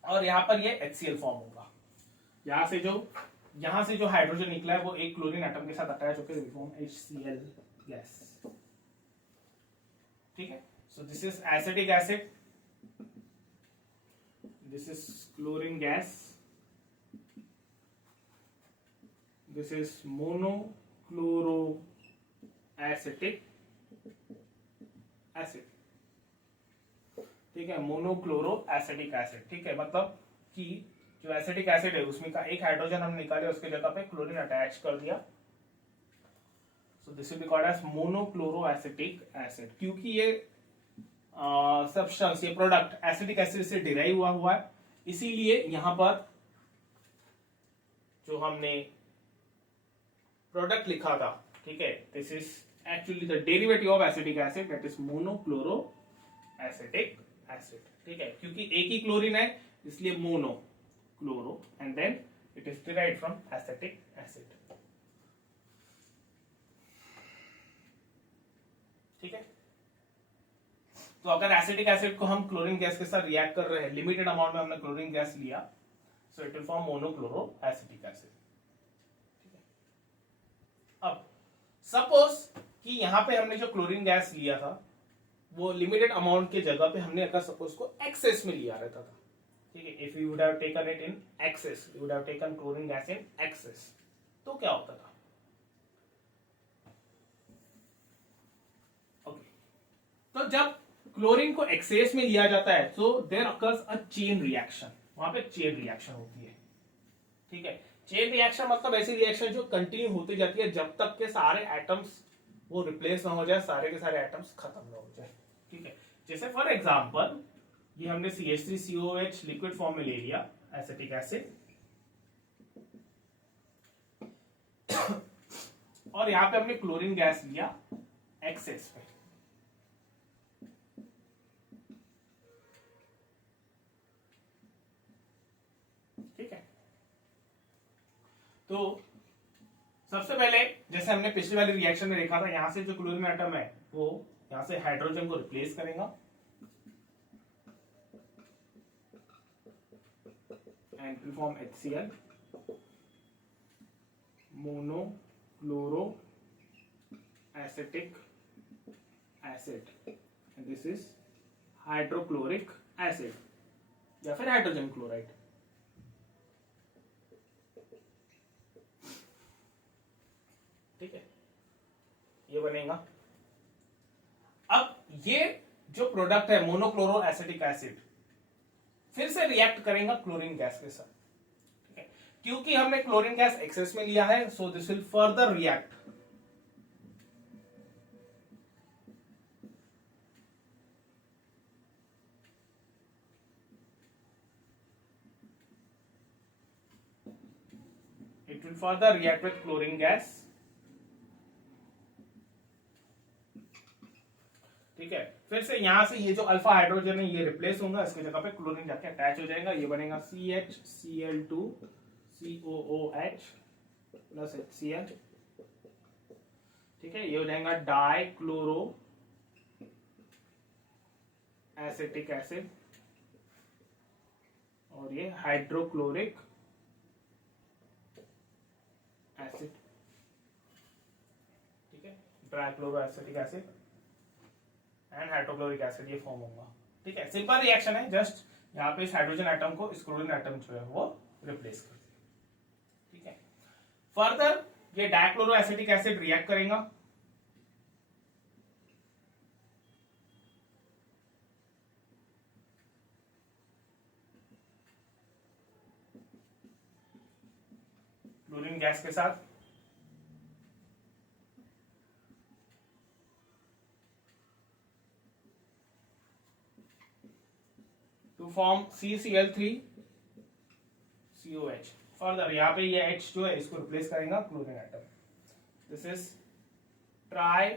और यहां पर ये HCl फॉर्म होगा। यहां से जो हाइड्रोजन निकला है वो एक क्लोरीन एटम के साथ अटैच होकर विल फॉर्म HCl गैस, ठीक है। So this is acetic acid, this is chlorine gas, this is monochloro acetic acid, ठीक है, मोनोक्लोरो एसिटिक एसिड, ठीक है। मतलब कि जो एसिटिक एसिड है उसमें का एक हाइड्रोजन हम निकाले, उसके जगह पे क्लोरीन अटैच कर दिया, so this will be called as monochloro acetic acid. क्योंकि ये सब्सटेंस, ये प्रोडक्ट एसिटिक एसिड से डिराइव हुआ है, इसीलिए यहां पर जो हमने प्रोडक्ट लिखा था, ठीक है, this is actually the derivative of acetic acid, that is monochloro acetic acid, ठीक है। क्योंकि एक ही क्लोरीन है इसलिए mono chloro and then it is derived from acetic acid, ठीक है। तो अगर एसिटिक एसिड को हम क्लोरीन गैस के साथ रिएक्ट कर रहे हैं, लिमिटेड अमाउंट में हमने क्लोरीन गैस लिया, so it will form monochloro acetic acid, ठीक है। अब सपोज कि यहां पे हमने जो क्लोरीन गैस लिया था वो लिमिटेड अमाउंट के जगह पे हमने अगर सपोज को एक्सेस में लिया रहता था, ठीक है, if you would have taken it in excess, you would have taken chlorine gas in excess, तो क्या होता था? ओके, तो जब क्लोरीन को एक्सेस में लिया जाता है तो there occurs a chain reaction, वहां पे चेन रिएक्शन होती है, ठीक है। चेन रिएक्शन मतलब ऐसी रिएक्शन जो कंटिन्यू होती जाती है जब तक के सारे एटम्स वो रिप्लेस ना हो जाए, सारे के सारे एटम्स खत्म ना हो जाए, ठीक है। जैसे फॉर एग्जांपल ये हमने CH3COH लिक्विड फॉर्म में ले लिया एसिटिक एसिड, और यहां पे हमने क्लोरीन गैस लिया एक्सेस पे, ठीक है। तो सबसे पहले जैसे हमने पिछली वाली रिएक्शन में देखा था, यहां से जो क्लोरीन एटम है वो यहां से हाइड्रोजन को रिप्लेस करेगा and will form HCl, monochloro acetic acid, and this is hydrochloric acid या फिर हाइड्रोजन क्लोराइड, ठीक है, ये बनेगा। अब ये जो प्रोडक्ट है मोनोक्लोरो एसिटिक एसिड फिर से रिएक्ट करेगा क्लोरीन गैस के साथ, ठीक है। क्योंकि हमने क्लोरीन गैस एक्सेस में लिया है, so this will further react will further react with chlorine gas. ठीक है, फिर से यहां से ये जो अल्फा हाइड्रोजन है ये रिप्लेस होगा, इसकी जगह पे क्लोरीन जाके अटैच हो जाएगा, ये बनेगा CHCl2 COOH प्लस HCl। ठीक है, ये हो जाएगा डाइक्लोरो एसिटिक एसिड और ये हाइड्रोक्लोरिक एसिड। ठीक है, dichloro acetic acid and hydrochloric acid ये फॉर्म होगा। ठीक है, सिंपल रिएक्शन है, जस्ट यहाँ पे इस हाइड्रोजन एटम को इस क्लोरीन एटम जो है वो रिप्लेस कर दिया। ठीक है, फर्दर ये डाइक्लोरो एसिटिक एसिड रिएक्ट करेगा, क्लोरीन गैस के साथ, टू फॉर्म CCl3COH। फर्दर यहाँ पे ये H जो है इसको रिप्लेस करेगा chlorine atom. This is try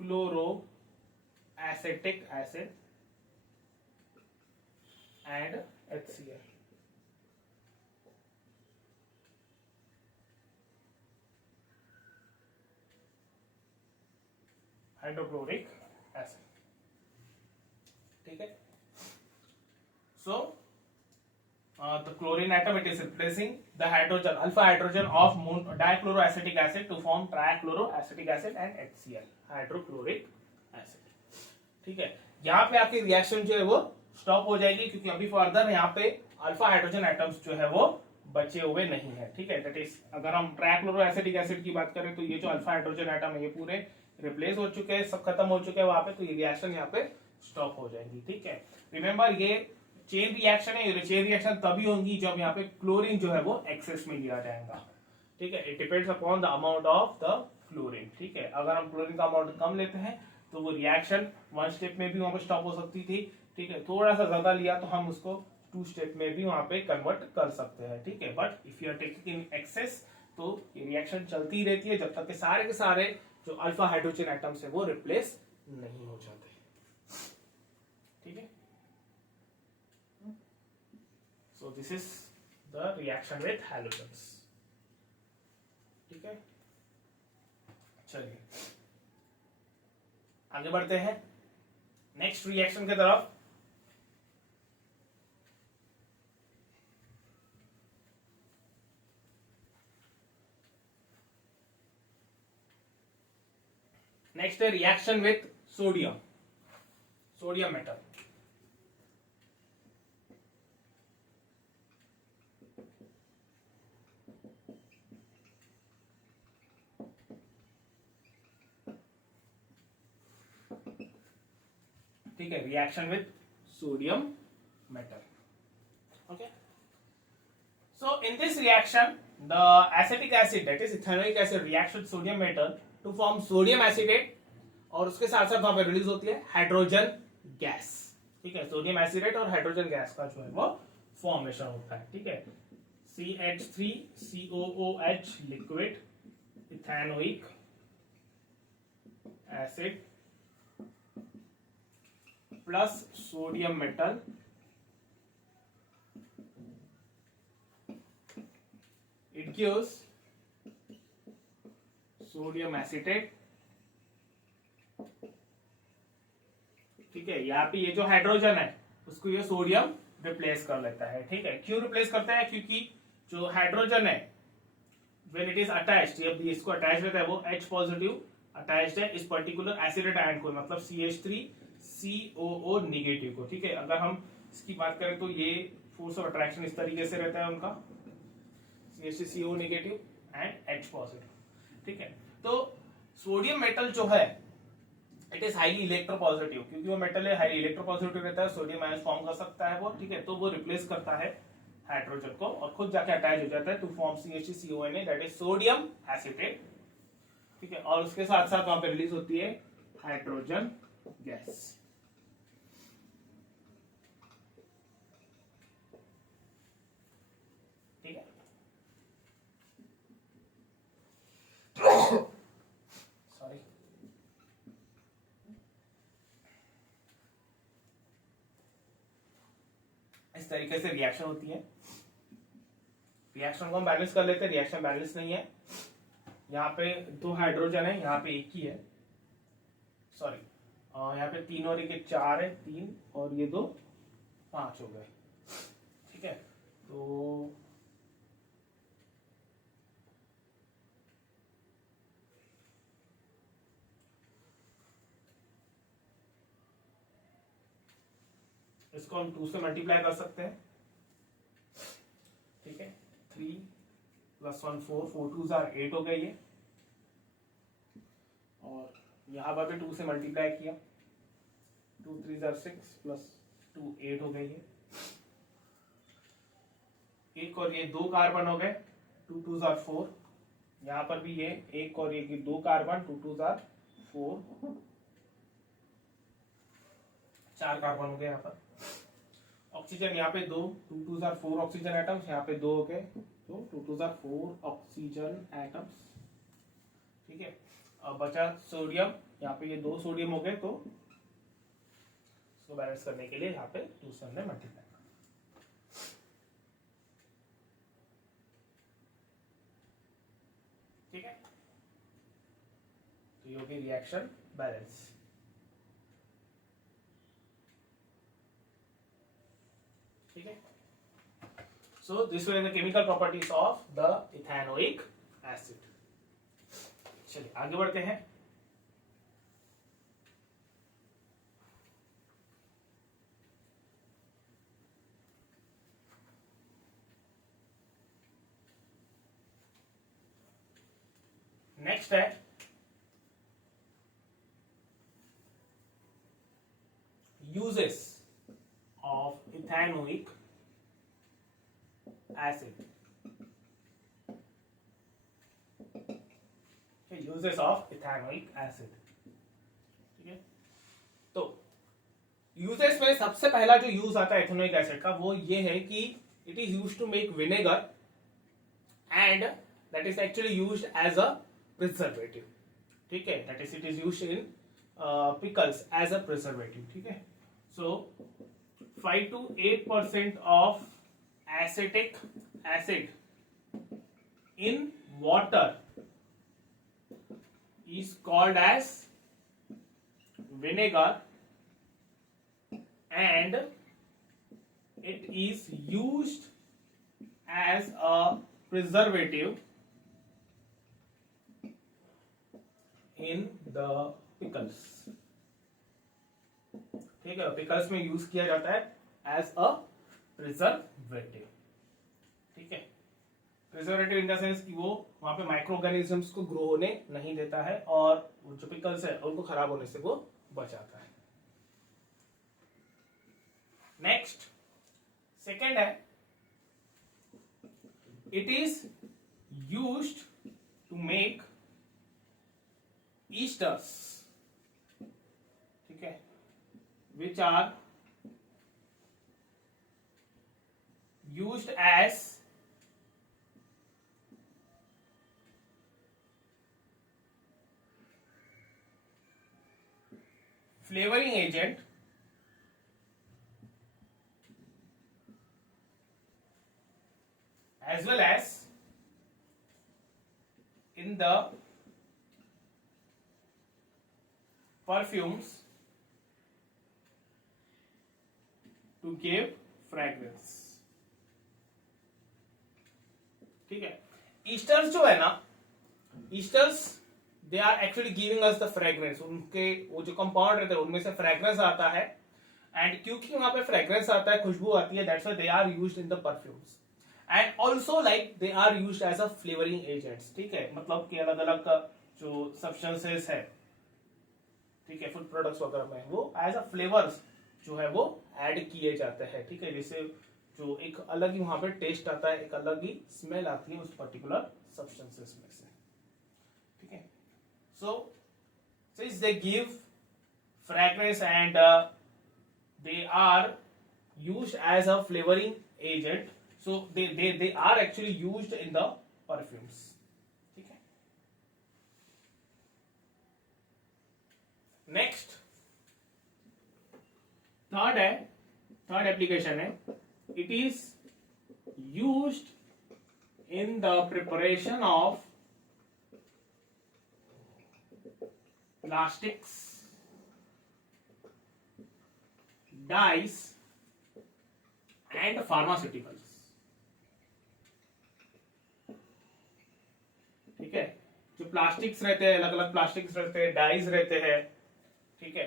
chloro acetic acid and HCl। Hydrochloric acid. ठीक है, so the chlorine atom, it is replacing the hydrogen alpha hydrogen of dichloroacetic acid to form trichloroacetic acid and HCl hydrochloric acid. ठीक है, यहाँ पे आपकी रिएक्शन जो है वो स्टॉप हो जाएगी, क्योंकि अभी फर्दर यहाँ पे अल्फा हाइड्रोजन एटम्स जो है वो बचे हुए नहीं है। ठीक है, दैट इज अगर हम ट्राइक्लोरोएसिटिक एसिड की बात करें तो ये जो अल्फा हाइड्रोजन एटम है ये पूरे रिप्लेस हो चुके हैं, सब खत्म हो चुके हैं वहां पे, तो ये रिएक्शन यहाँ पे स्टॉप हो जाएगी। ठीक है, रिमेंबर ये चेन रिएक्शन है, ये चेन रिएक्शन तभी होगी जब यहाँ पे क्लोरीन जो है वो एक्सेस में लिया जाएगा। ठीक है, it depends upon the amount of the chlorine. ठीक है, अगर हम क्लोरीन का अमाउंट कम लेते हैं तो वो रिएक्शन वन स्टेप में भी वहां पे स्टॉप हो सकती थी। ठीक है, थोड़ा सा ज्यादा लिया तो हम उसको टू स्टेप में भी वहां पे कन्वर्ट कर सकते हैं। ठीक है, but if you are taking in excess तो ये रिएक्शन चलती ही रहती है जब तक के सारे जो अल्फा हाइड्रोजन एटम्स है वो रिप्लेस नहीं हो जाते। ठीक है, so this is the reaction with halogens। ठीक है, चलिए आगे बढ़ते हैं नेक्स्ट रिएक्शन की तरफ। नेक्स्ट है reaction with sodium, sodium metal. ठीक है, reaction with sodium metal. Okay, so in this reaction the acetic acid, that is ethanoic acid, reacts with sodium metal to form sodium acetate, और उसके साथ साथ वहां पर रिलीज होती है हाइड्रोजन गैस। ठीक है, सोडियम एसिडेट और हाइड्रोजन गैस का जो है वो फॉर्मेशन होता है। ठीक है, CH3COOH liquid ethanoic acid plus sodium metal it gives sodium acetate. ठीक है, यहाँ पे ये जो हाइड्रोजन है उसको ये सोडियम रिप्लेस कर लेता है। ठीक है, क्यों रिप्लेस करता है? क्योंकि जो हाइड्रोजन है व्हेन इट इज अटैच्ड, जब इसको अटैच रहता है वो H पॉजिटिव अटैच्ड है इस पर्टिकुलर एसिडेट आयन को, मतलब CH3COO नेगेटिव को। ठीक है, अगर हम इसकी बात करें तो ये फोर्स ऑफ अट्रैक्शन इस तरीके से रहता है उनका, CH3CO negative and H positive. ठीक है, तो सोडियम मेटल जो है इट इज हाईली इलेक्ट्रोपॉजिटिव, क्योंकि वो मेटल है हाईली इलेक्ट्रोपॉजिटिव रहता है, सोडियम आयन फॉर्म कर सकता है वो। ठीक है, तो वो रिप्लेस करता है हाइड्रोजन को और खुद जाके अटैच हो जाता है to form CH3CONA, that is sodium acetate. ठीक है, और उसके साथ साथ वहां पे रिलीज होती है हाइड्रोजन गैस। ठीक है, इस तरीके से रिएक्शन होती है। रिएक्शन को हम बैलेंस कर लेते हैं, रिएक्शन बैलेंस नहीं है। यहाँ पे 2 हाइड्रोजन है, यहाँ पे एक ही है, सॉरी यहाँ पे 3 और 1 4 है, 3 और ये 2 5 हो गए। ठीक है, तो इसको हम 2 से मल्टीप्लाई कर सकते हैं। ठीक है, 3 + 1 4, 4 2 8 हो गए ये, और यहाँ पर भी 2 से मल्टीप्लाई किया, 2 3 6 + 2 8 हो गई है। एक और ये 2 कार्बन हो गए, 2 2 4, यहाँ पर भी ये एक और ये 2 कार्बन, 2 2 4, 4 कार्बन हो गए यहाँ पर। ऑक्सीजन यहाँ पे 2 2 2 4 ऑक्सीजन एटम्स, यहाँ पे 2 हो गए, तो 2 2 4 ऑक्सीजन एटम्स। ठीक है, अब बचा सोडियम, यहाँ पे ये 2 सोडियम हो गए, तो इसको बैलेंस करने के लिए यहाँ पे 2 से हमने मल्टीप्लाई कर। ठीक है, तो ये होगी रिएक्शन बैलेंस। ठीक है, so this were the chemical properties of the ethanoic acid. चलिए आगे बढ़ते हैं। नेक्स्ट है uses of ethanoic acid. uses of ethanoic acid. ठीक है, तो यूजेस में सबसे पहला जो यूज आता है एथेनोइक एसिड का वो ये है कि it is used to make vinegar and that is actually used as a preservative. ठीक है, that is it is used in pickles as a preservative. ठीक है, सो 5 to 8% of acetic acid in water is called as vinegar and it is used as a preservative in the pickles. ठीक है, पिकल्स में यूज किया जाता है एज अ प्रिजर्वेटिव। ठीक है, प्रिजर्वेटिव इन द सेंस कि वो वहां पे माइक्रो ऑर्गेनिजम्स को ग्रो होने नहीं देता है और जो पिकल्स है उनको खराब होने से वो बचाता है। नेक्स्ट सेकेंड है it is used to make esters. ठीक है, which are used as flavoring agent as well as in the perfumes to give fragrance. ठीक है, ईस्टर्स जो है ना, esters they are actually giving us the fragrance. उनके वो जो कंपाउंड रहते हैं उनमें से फ्रेग्रेंस आता है एंड क्योंकि वहां पे फ्रेग्रेंस आता है, खुशबू आती है, that's why they are used in the perfumes and also like they are used as a flavouring agents. ठीक है, मतलब कि अलग अलग जो सब्सटेंसेस है, ठीक है, फूड प्रोडक्ट्स वगैरह में वो एज अ फ्लेवर्स जो है वो ऐड किए जाते हैं। ठीक है, जैसे जो एक अलग ही वहां पे टेस्ट आता है, एक अलग ही स्मेल आती है उस पर्टिकुलर सब्सटेंसेस में से। ठीक है, so since they give fragrance and they are used as a flavouring agent, so they are actually used in the perfumes. ठीक है, नेक्स्ट थर्ड एप्लीकेशन है it is used in the preparation of plastics, dyes and pharmaceuticals. ठीक है, जो प्लास्टिक्स रहते हैं, अलग अलग प्लास्टिक्स रहते हैं, डाइज रहते हैं, ठीक है,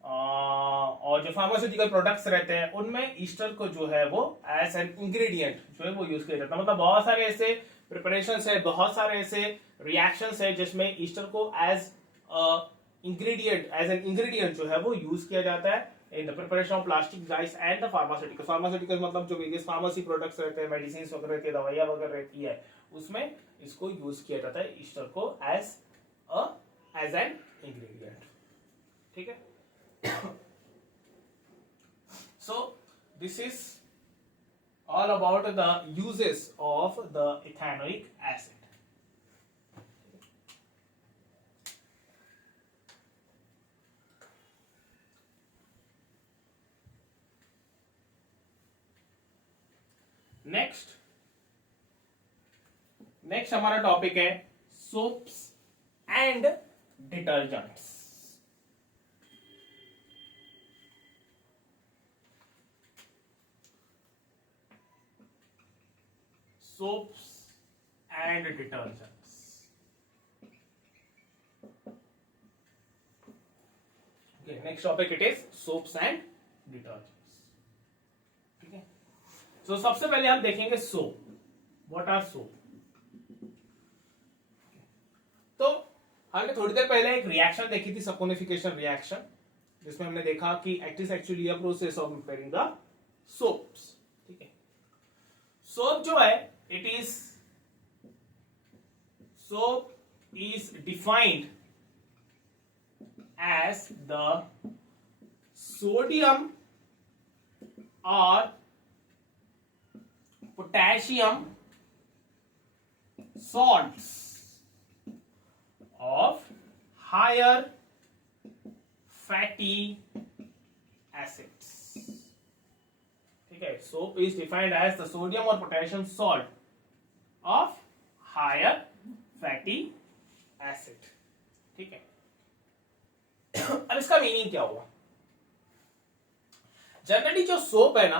और जो फार्मास्यूटिकल प्रोडक्ट्स रहते हैं उनमें ईस्टर को जो है वो एज एन इंग्रेडिएंट जो है वो यूज किया जाता है। मतलब बहुत सारे ऐसे प्रिपरेशंस है, बहुत सारे ऐसे रिएक्शंस है जिसमें ईस्टर को एज एन इंग्रेडिएंट जो है वो यूज किया जाता है in the preparation of plastic dice and the pharmaceutical. Pharmaceutical मतलब जो वेरियस फार्मेसी प्रोडक्ट्स रहते हैं, मेडिसिन वगैरह रहती है, दवाइयां वगैरह रहती है, उसमें इसको यूज किया जाता है ईस्टर को एज एन इंग्रेडिएंट। ठीक है, so this is all about the uses of the ethanoic acid. Next हमारा टॉपिक है soaps and detergents. Soaps and detergents. Okay, next topic it is soaps and detergents. ठीक है, so सबसे पहले हम देखेंगे सोप। What are soap? तो हमने थोड़ी देर पहले एक रिएक्शन देखी थी, सपोनिफिकेशन रिएक्शन, जिसमें हमने देखा कि it is actually a process of preparing the soaps. ठीक है, सोप जो है it is soap is defined as the sodium or potassium salts of higher fatty acids. ठीक है, soap is defined as the sodium or potassium salt of higher fatty acid. ठीक है, अब इसका मीनिंग क्या हुआ? जनरली जो सोप है ना,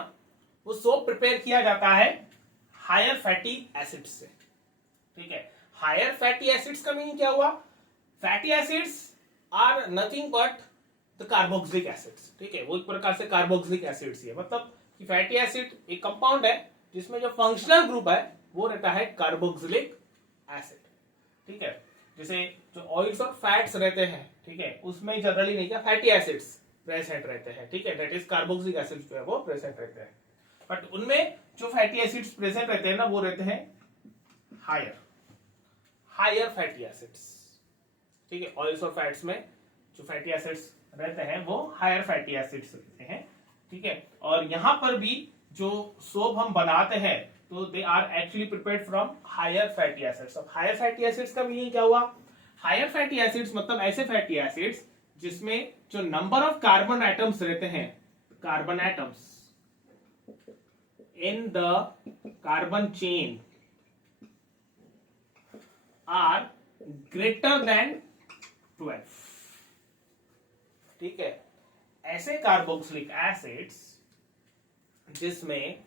वो सोप प्रिपेयर किया जाता है हायर फैटी एसिड्स से। ठीक है, हायर फैटी एसिड्स का मीनिंग क्या हुआ? Fatty acids are nothing but the carboxylic acids. ठीक है, वो एक प्रकार से कार्बोक्सिलिक एसिड्स ही है। मतलब कि फैटी एसिड एक कंपाउंड है जिसमें जो फंक्शनल ग्रुप है वो रहता है कार्बोक्सिलिक एसिड। ठीक है, जैसे जो ऑयल्स और फैट्स रहते हैं, ठीक है, उसमें जनरली नहीं क्या फैटी एसिड्स प्रेजेंट रहते हैं। ठीक है, दैट इज कार्बोक्सिलिक एसिड जो है वो प्रेजेंट रहते हैं, बट उनमें जो फैटी एसिड्स प्रेजेंट रहते हैं ना, वो रहते हैं हायर फैटी एसिड्स। ठीक है, ऑयल्स और फैट्स में जो फैटी एसिड्स रहते हैं वो हायर फैटी एसिड्स रहते हैं। ठीक है, और यहां पर भी जो सोप हम बनाते हैं तो they are actually prepared from higher fatty acids. अब हायर फैटी एसिड्स का मीनिंग क्या हुआ? हायर फैटी एसिड्स मतलब ऐसे फैटी एसिड्स जिसमें जो नंबर ऑफ कार्बन एटम्स रहते हैं, carbon atoms in the carbon chain are greater than 12। ठीक है, ऐसे कार्बोक्सिलिक एसिड्स जिसमें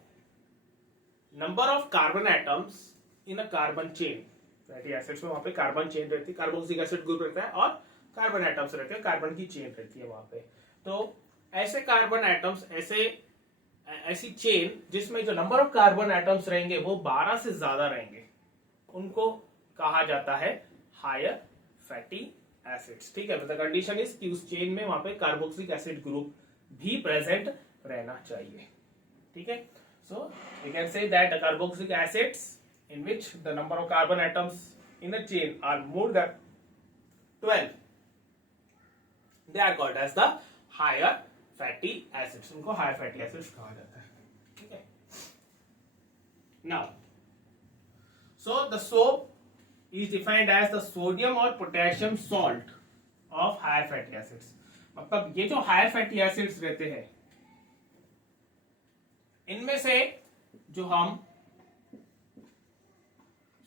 number of carbon atoms in a carbon chain, fatty acids में वहां पे कार्बन चेन रहती है, कार्बोक्सिलिक एसिड ग्रुप रहता है और कार्बन एटम्स रहते हैं, कार्बन की चेन रहती है वहां पे। तो ऐसे कार्बन एटम्स, ऐसी चेन जिसमें जो नंबर ऑफ कार्बन एटम्स रहेंगे वो 12 से ज्यादा रहेंगे, उनको कहा जाता है हायर फैटी एसिड्स। ठीक है, द कंडीशन इज कि उस चेन में वहां पे कार्बोक्सिलिक एसिड ग्रुप भी प्रेजेंट रहना चाहिए। ठीक है, so we can say that the carboxylic acids in which the number of carbon atoms in a chain are more than 12, they are called as the higher fatty acids। उनको higher fatty acids कहा जाता है। ठीक है, now so the soap is defined as the sodium or potassium salt of higher fatty acids। मतलब ये जो higher fatty acids रहते हैं इनमें से जो हम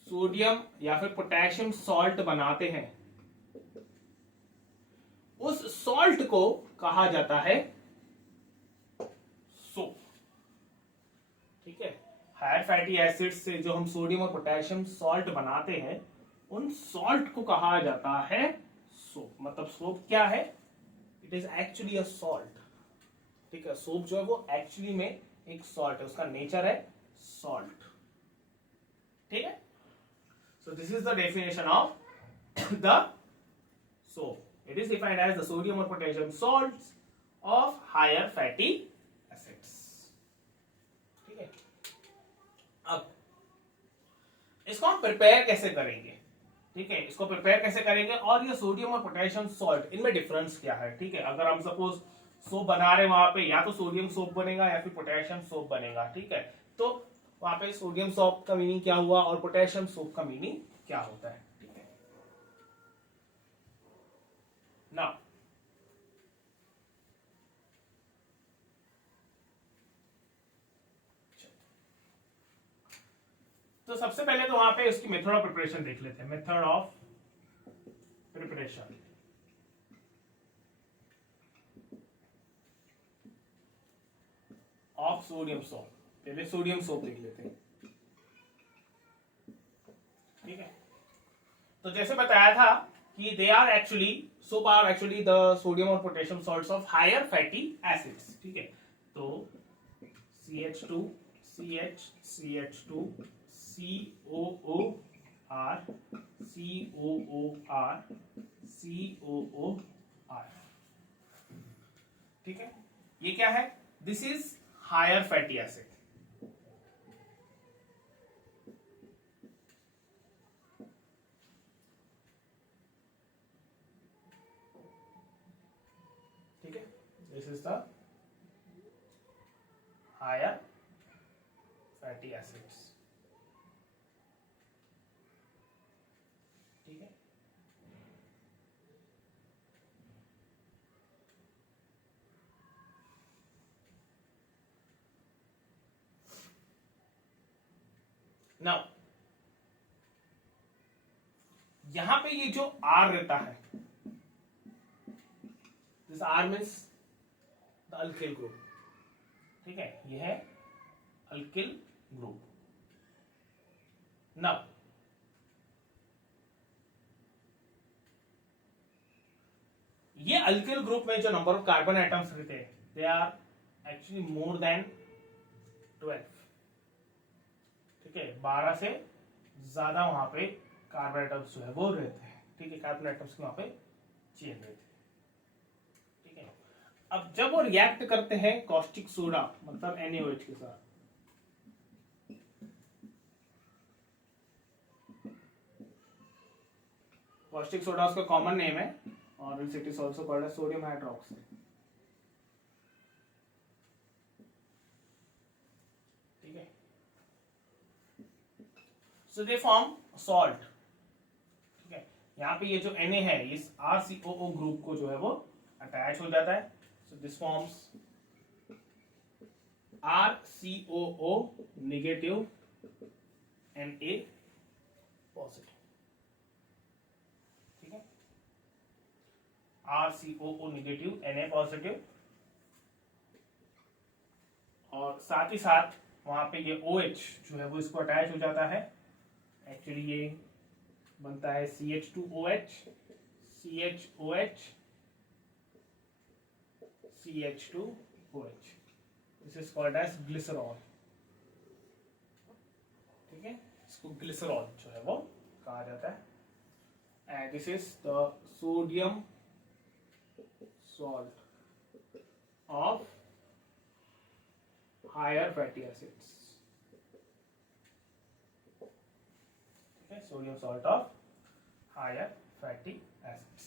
सोडियम या फिर पोटेशियम सॉल्ट बनाते हैं, उस सॉल्ट को कहा जाता है सोप। ठीक है, हायर फैटी एसिड्स से जो हम सोडियम और पोटेशियम सॉल्ट बनाते हैं, उन सॉल्ट को कहा जाता है सोप। मतलब सोप क्या है? It is actually a salt. ठीक है, सोप जो है वो एक्चुअली में एक सॉल्ट है, उसका नेचर है सॉल्ट। ठीक है, so this is the definition of the soap. It is defined as the sodium or potassium salts of higher fatty acids. ठीक है, अब इसको हम प्रिपेयर कैसे करेंगे? ठीक है, इसको प्रिपेयर कैसे करेंगे और ये सोडियम और पोटेशियम सॉल्ट, इनमें डिफरेंस क्या है? ठीक है, अगर हम सपोज सोप बना रहे हैं, वहां पे या तो सोडियम सोप बनेगा या फिर पोटेशियम सोप बनेगा। ठीक है, तो वहां पे सोडियम सोप का मीनिंग क्या हुआ और पोटेशियम सोप का मीनिंग क्या होता है? ठीक है, ना तो सबसे पहले तो वहां पे इसकी मेथड ऑफ प्रिपरेशन देख लेते हैं। Method of preparation of sodium soap. पहले सोडियम सोप देख लेते हैं। ठीक है, तो जैसे बताया था कि they are actually soap are actually the sodium और potassium salts of higher fatty acids. ठीक है, तो CH2 CH CH2 COOR COOR COOR। ठीक है, ये क्या है? This is higher fatty acid. ठीक है, this is the higher fatty acids. ठीक है, नाउ यहां पे ये जो R रहता है, this R means the alkyl group. ठीक है, ये है अल्किल ग्रुप। नाउ ये अल्किल ग्रुप में जो नंबर ऑफ कार्बन एटम्स रहते हैं, they are actually more than 12। ठीक है, 12 से ज्यादा वहां पे कार्बन एटम्स जो है वो रहते हैं। ठीक है, कार्बन एटम्स वहां पे चेन रहते हैं। ठीक है, अब जब वो रिएक्ट करते हैं कॉस्टिक सोडा मतलब NaOH के साथ, कॉस्टिक सोडा उसका कॉमन नेम है और it is also called as sodium hydroxide. ठीक है, सो दे फॉर्म सॉल्ट। ठीक है, यहाँ पे ये जो Na है इस RCOO ग्रुप को जो है वो अटैच हो जाता है। So this forms RCOO negative Na positive. ठीक है, RCOO नेगेटिव Na पॉजिटिव, और साथ ही साथ वहां पे ये OH जो है वो इसको अटैच हो जाता है। एक्चुअली ये बनता है CH2OH CHOH CH2OH। This is called as glycerol. ठीक है, इसको ग्लिसरॉल जो है वो कहा जाता है। And this is the sodium salt of higher fatty acids. ठीक है, sodium salt of higher fatty acids.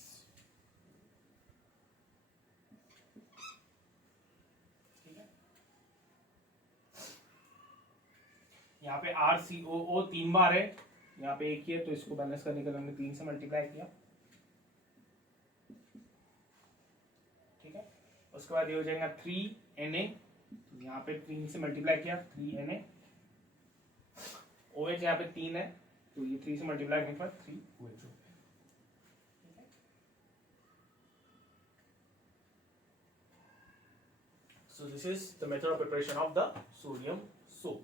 ठीक है, यहाँ पे RCOO 3 बार है, यहाँ पे एक ही है, तो इसको बैलेंस करने के लिए हमने 3 से मल्टीप्लाई किया। ठीक है, उसके बाद ये हो जाएगा 3Na तो यहाँ पे 3 से मल्टीप्लाई किया 3Na, OH यहाँ पे 3 है तो ये 3 से मल्टीप्लाई करने पर 3OH हो गया। So this is the method of preparation of the sodium soap.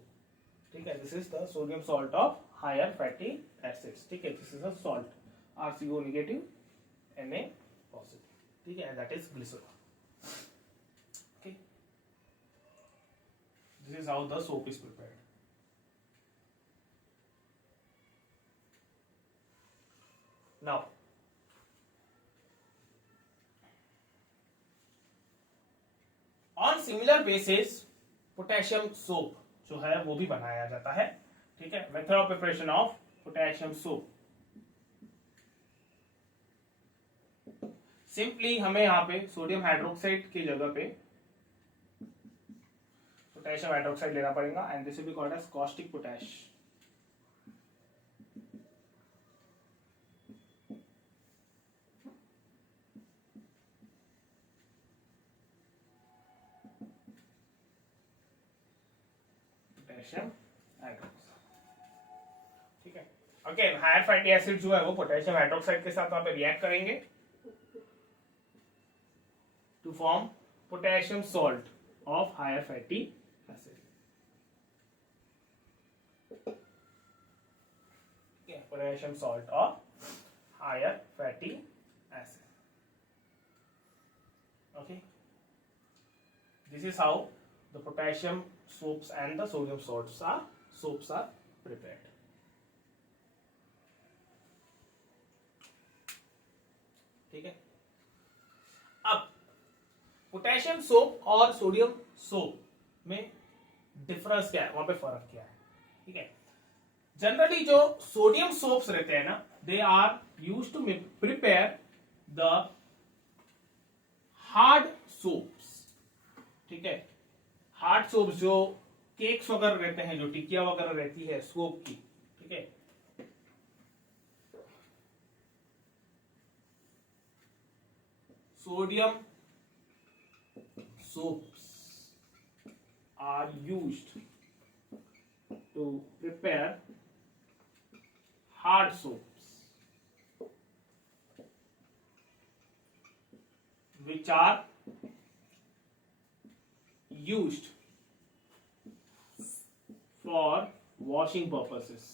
ठीक है, this is the sodium salt of higher fatty acids. ठीक है, this is a salt RCO negative Na positive. ठीक है, and that is glycerol. Okay, this is how the soap is prepared. Now on similar basis potassium soap जो है वो भी बनाया जाता है। ठीक है, method of preparation of potassium soap. Simply हमें यहाँ पे सोडियम हाइड्रोक्साइड की जगह पे पोटेशियम हाइड्रोक्साइड लेना पड़ेगा and this will be called as caustic potash. Potassium hydroxide. ठीक है, अगेन हायर फैटी एसिड जो है वो पोटेशियम हाइड्रोक्साइड के साथ वहां पे रिएक्ट करेंगे to form potassium salt of higher fatty acid. Potassium salt of higher fatty acid. Okay, this is how the potassium soaps and the sodium soaps are prepared. ठीक है, अब पोटेशियम सोप और सोडियम सोप में डिफरेंस क्या है, वहां पे फर्क क्या है। ठीक है, जनरली जो सोडियम सोप्स रहते हैं ना, they are use to prepare the hard soaps. ठीक है, हार्ड सोप्स जो केक्स वगैरह रहते हैं, जो टिकिया वगैरह रहती है सोप की। ठीक है, sodium soaps are used to prepare hard soaps which are used for washing purposes.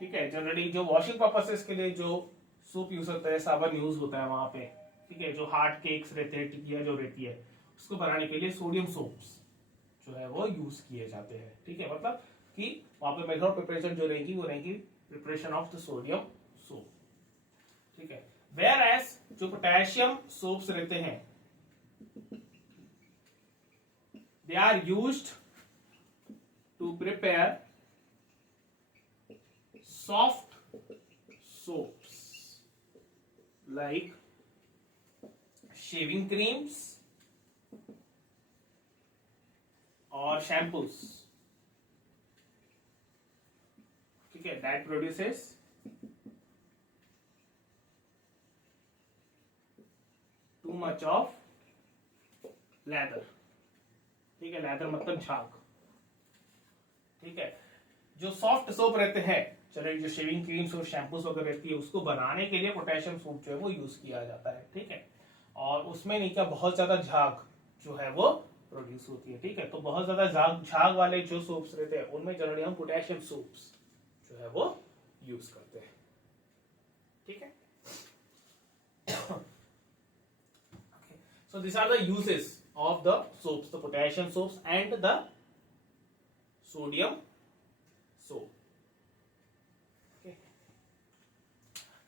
ठीक है, जनरली जो वॉशिंग पर्पसेस के लिए जो सोप यूज होता है, साबुन यूज होता है वहां पे। ठीक है, जो हार्ड केक्स रहते हैं, टिकिया जो रहती है, उसको बनाने के लिए सोडियम सोप्स जो है वो यूज किए जाते हैं। ठीक है, मतलब कि वहां पे मेथड ऑफ प्रिपरेशन जो रहेगी वो रहेगी preparation of the sodium soap. ठीक है, वेयर एज जो पोटेशियम सोप्स रहते हैं, they are used to prepare soft soaps like shaving creams or shampoos. ठीक है, that produces too much of lather. ठीक है, lather मतलब झाग। ठीक है, जो सॉफ्ट सोप रहते हैं, चलिए जो शेविंग क्रीम्स और शैम्पूस वगैरह रहती है, उसको बनाने के लिए पोटेशियम सोप जो है वो यूज किया जाता है। ठीक है, और उसमें नीचे बहुत ज्यादा झाग जो है वो प्रोड्यूस होती है। ठीक है, तो बहुत ज्यादा झाग वाले जो सोप्स रहते हैं उनमें जनरली हम पोटेशियम सोप्स जो है वो यूज करते हैं। ठीक है, so this are the uses of the soaps, the potassium soaps and the sodium soap.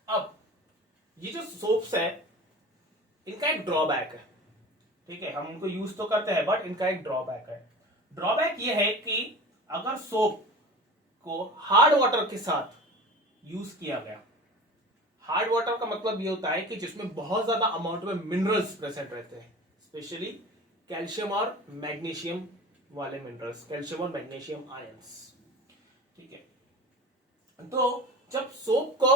अब ये जो सोप्स है, इनका एक ड्रॉबैक है। ठीक है, हम उनको यूज तो करते हैं बट इनका एक ड्रॉबैक है। ड्रॉबैक ये है कि अगर सोप को हार्ड वाटर के साथ यूज किया गया, हार्ड वाटर का मतलब ये होता है कि जिसमें बहुत ज्यादा अमाउंट में मिनरल्स प्रेजेंट रहते हैं, स्पेशली कैल्शियम और मैग्नीशियम वाले मिनरल्स, कैल्शियम और मैग्नीशियम आयंस। ठीक है, तो जब सोप को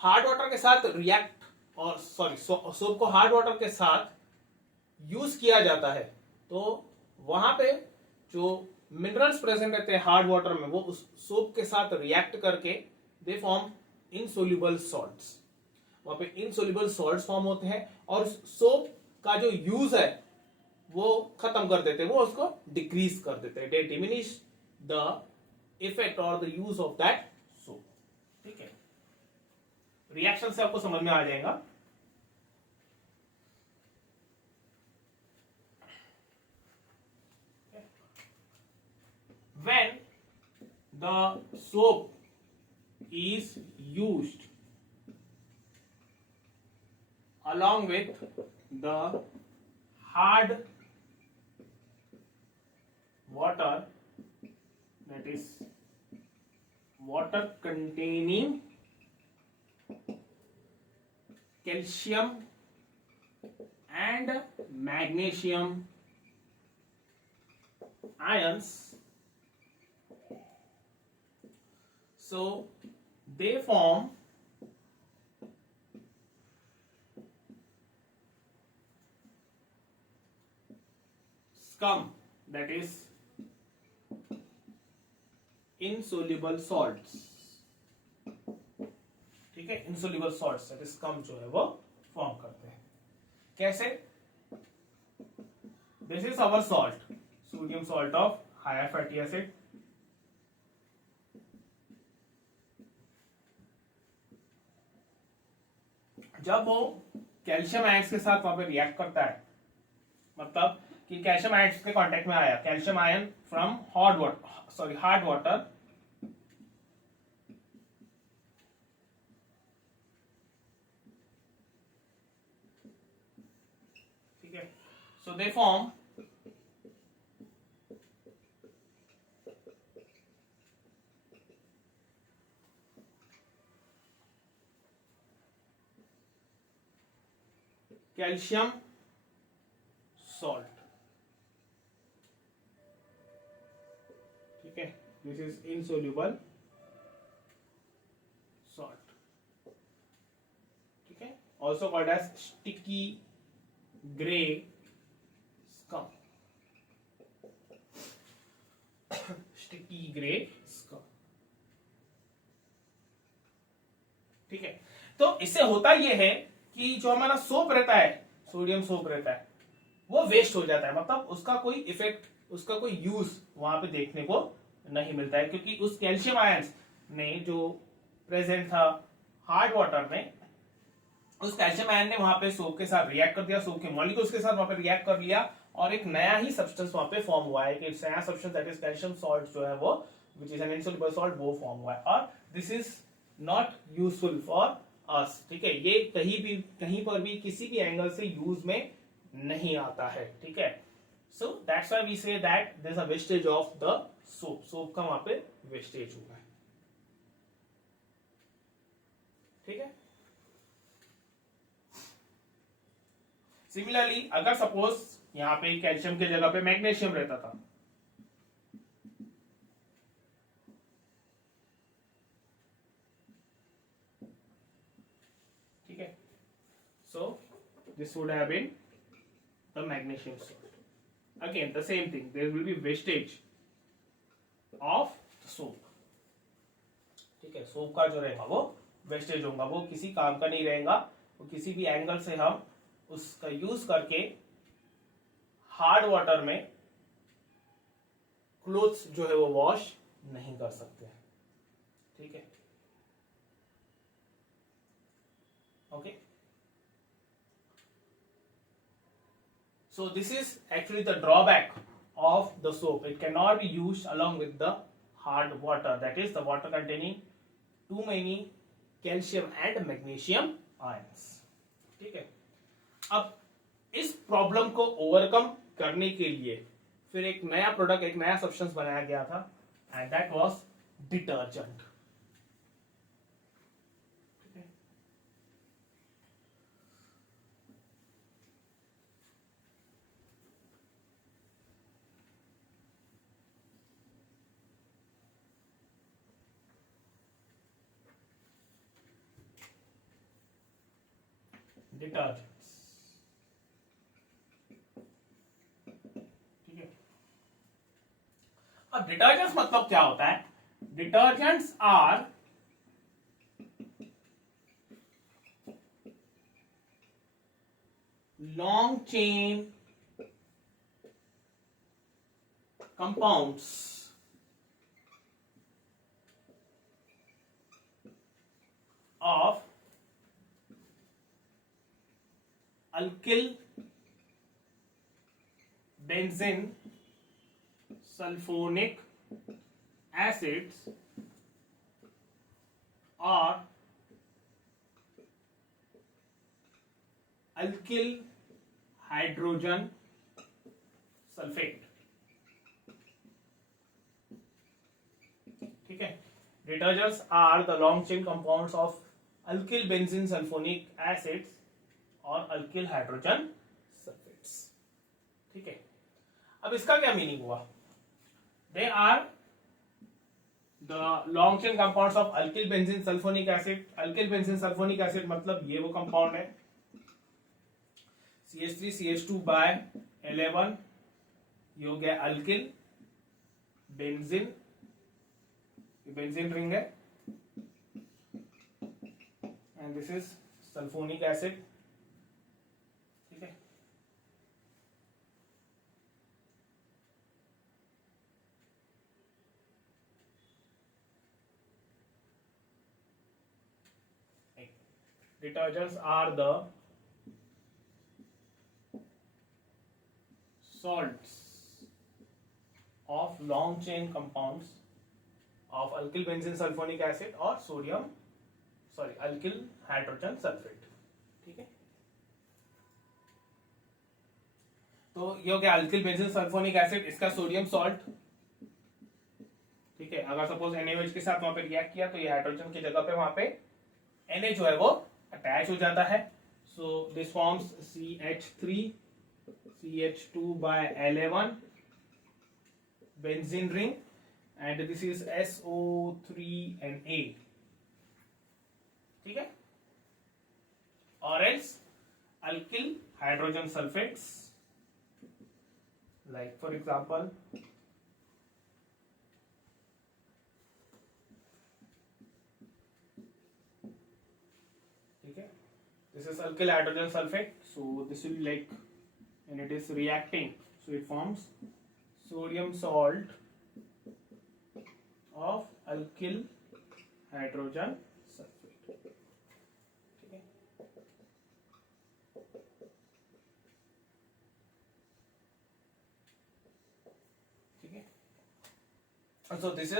हार्ड वाटर के साथ रिएक्ट और सॉरी सोप को हार्ड वाटर के साथ यूज किया जाता है तो वहां पे जो मिनरल्स प्रेजेंट रहते हैं हार्ड वाटर में वो उस सोप के साथ रिएक्ट करके दे फॉर्म इनसोल्यूबल सॉल्ट्स। वहां पे इनसोल्यूबल सॉल्ट्स फॉर्म होते हैं और सोप का जो यूज है वो खत्म कर देते हैं, वो उसको डिक्रीज कर देते हैं, दे डिमिनिश द इफेक्ट और the use of that soap. ठीक है, रिएक्शन से आपको समझ में आ जाएगा। When the soap is used along with the hard water, that is water containing calcium and magnesium ions, so they form scum, that is insoluble salts। ठीक है, insoluble salts that is scum जो है वो फॉर्म करते हैं। कैसे? This is our salt, sodium salt of higher fatty acid. जब वो कैल्शियम आयंस के साथ वहां पे रिएक्ट करता है, मतलब कि कैल्शियम आयंस के कांटेक्ट में आया, calcium ion from hard water ठीक है, so they form calcium salt. ठीक है, दिस इज इनसोल्यूबल सॉल्ट। ठीक है, also called as sticky grey scum, sticky grey scum. ठीक है, तो इससे होता यह है कि जो हमारा सोप रहता है, सोडियम सोप रहता है, वो वेस्ट हो जाता है, मतलब उसका कोई इफेक्ट, उसका कोई यूज वहां पे देखने को नहीं मिलता है, क्योंकि उस कैल्शियम आयंस ने जो प्रेजेंट था हार्ड वाटर में, उस कैल्शियम आयन ने वहां पे सोप के साथ रिएक्ट कर दिया, सोप के मॉलिक्यूल्स के साथ वहां पे रिएक्ट कर लिया और एक नया ही सब्सटेंस वहां पे फॉर्म हुआ है, कि नया substance that is calcium salt जो है वो which is an insoluble salt, वो फॉर्म हुआ है और this is not useful for us. ठीक है, ये कहीं पर भी किसी भी एंगल से यूज में नहीं आता है। ठीक है, so that's why we say that there is a wastage of the soap, soap का वहां पे वेस्टेज हुआ है। ठीक है, सिमिलरली अगर सपोज यहां पे कैल्शियम की जगह पे मैग्नीशियम रहता था, ठीक है, so this would have been the magnesium salt. Again the same thing, there will be wastage of the soap। ठीक है, सोप का जो रहेगा वो वेस्टेज होगा, वो किसी काम का नहीं रहेगा, वो किसी भी एंगल से हम उसका यूज करके हार्ड वाटर में क्लोथ्स जो है वो वॉश नहीं कर सकते। ठीक है, okay, so this is actually the drawback of the soap, it cannot be used along with the hard water, that is the water containing too many calcium and magnesium ions। ठीक है, अब इस प्रॉब्लम को ओवरकम करने के लिए फिर एक नया प्रोडक्ट, एक नया सब्सटेंस बनाया गया था and that was detergent. Detergents, ठीक है। अब डिटर्जेंट्स मतलब क्या होता है? Detergents are long chain compounds of alkyl benzene sulfonic acids or alkyl hydrogen sulfate, ठीक है। Detergents are the long chain compounds of alkyl benzene sulphonic acids और अल्किल हाइड्रोजन सल्फेट्स, ठीक है। अब इसका क्या मीनिंग हुआ? They are the long chain compounds of alkyl benzene sulphonic acid. Alkyl benzene sulphonic acid मतलब ये वो कंपाउंड है, CH3CH2 बाय 11, ये हो गया अल्किल बेंजीन, बेंजीन रिंग है, and this is sulphonic acid, ठीक है। Detergents are the salts of long chain compounds of alkyl benzene sulfonic acid और alkyl hydrogen sulfate, ठीक है। तो ये हो गया अल्किल बेंजीन सल्फोनिक एसिड, इसका सोडियम सॉल्ट, ठीक है। अगर सपोज NaOH के साथ वहां पे रिएक्ट किया तो ये हाइड्रोजन की जगह पे वहां पे Na जो है वो अटैच हो जाता है, so this forms CH3CH2 by 11 benzene ring, and this is SO3Na, ठीक है। और else alkyl hydrogen sulfates, like for example ठीक है, this is alkyl hydrogen sulfate, so this will be like, and it is reacting, so it forms sodium salt of alkyl hydrogen sulfate, ठीक है। ठीक है, so these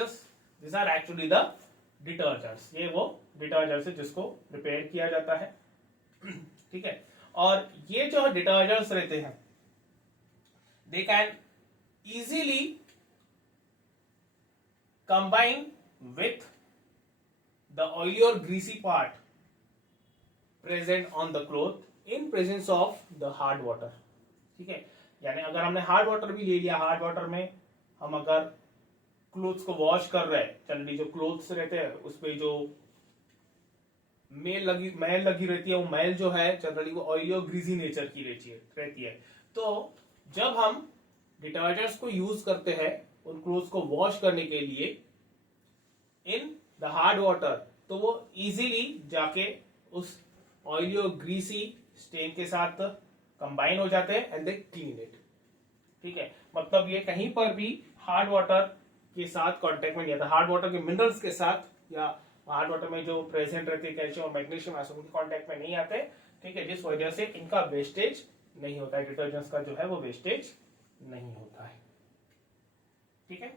are actually the detergents, ये वो डिटर्जेंट्स है जिसको प्रिपेयर किया जाता है, ठीक है। और ये जो डिटर्जेंट्स रहते हैं, they can easily combine with the oily और greasy part present on the cloth in presence of the hard water, ठीक है। यानी अगर हमने हार्ड वाटर भी ले लिया, हार्ड वाटर में हम अगर क्लोथ्स को वॉश कर रहे हैं, जनरली जो क्लोथ्स रहते हैं उस पे जो मैल लगी रहती है, वो मैल जो है जनरली वो ऑयली और ग्रीसी नेचर की रहती है। तो जब हम डिटर्जेंट्स को यूज करते हैं उन क्लोथ्स को वॉश करने के लिए इन द हार्ड वाटर, तो वो इजीली जाके उस ऑयली और ग्रीसी स्टेन के साथ कंबाइन हो जाते हैं एंड दे क्लीन इट, ठीक है। मतलब ये कहीं पर भी हार्ड वाटर के साथ कांटेक्ट में नहीं आता, हार्ड वाटर के मिनरल्स के साथ या हार्ड वाटर में जो प्रेजेंट रहते हैं कैल्शियम और मैग्नीशियम उनके कांटेक्ट में नहीं आते, ठीक है। जिस वजह से इनका वेस्टेज नहीं होता है, डिटर्जेंट्स का जो है वो वेस्टेज नहीं होता है, ठीक है।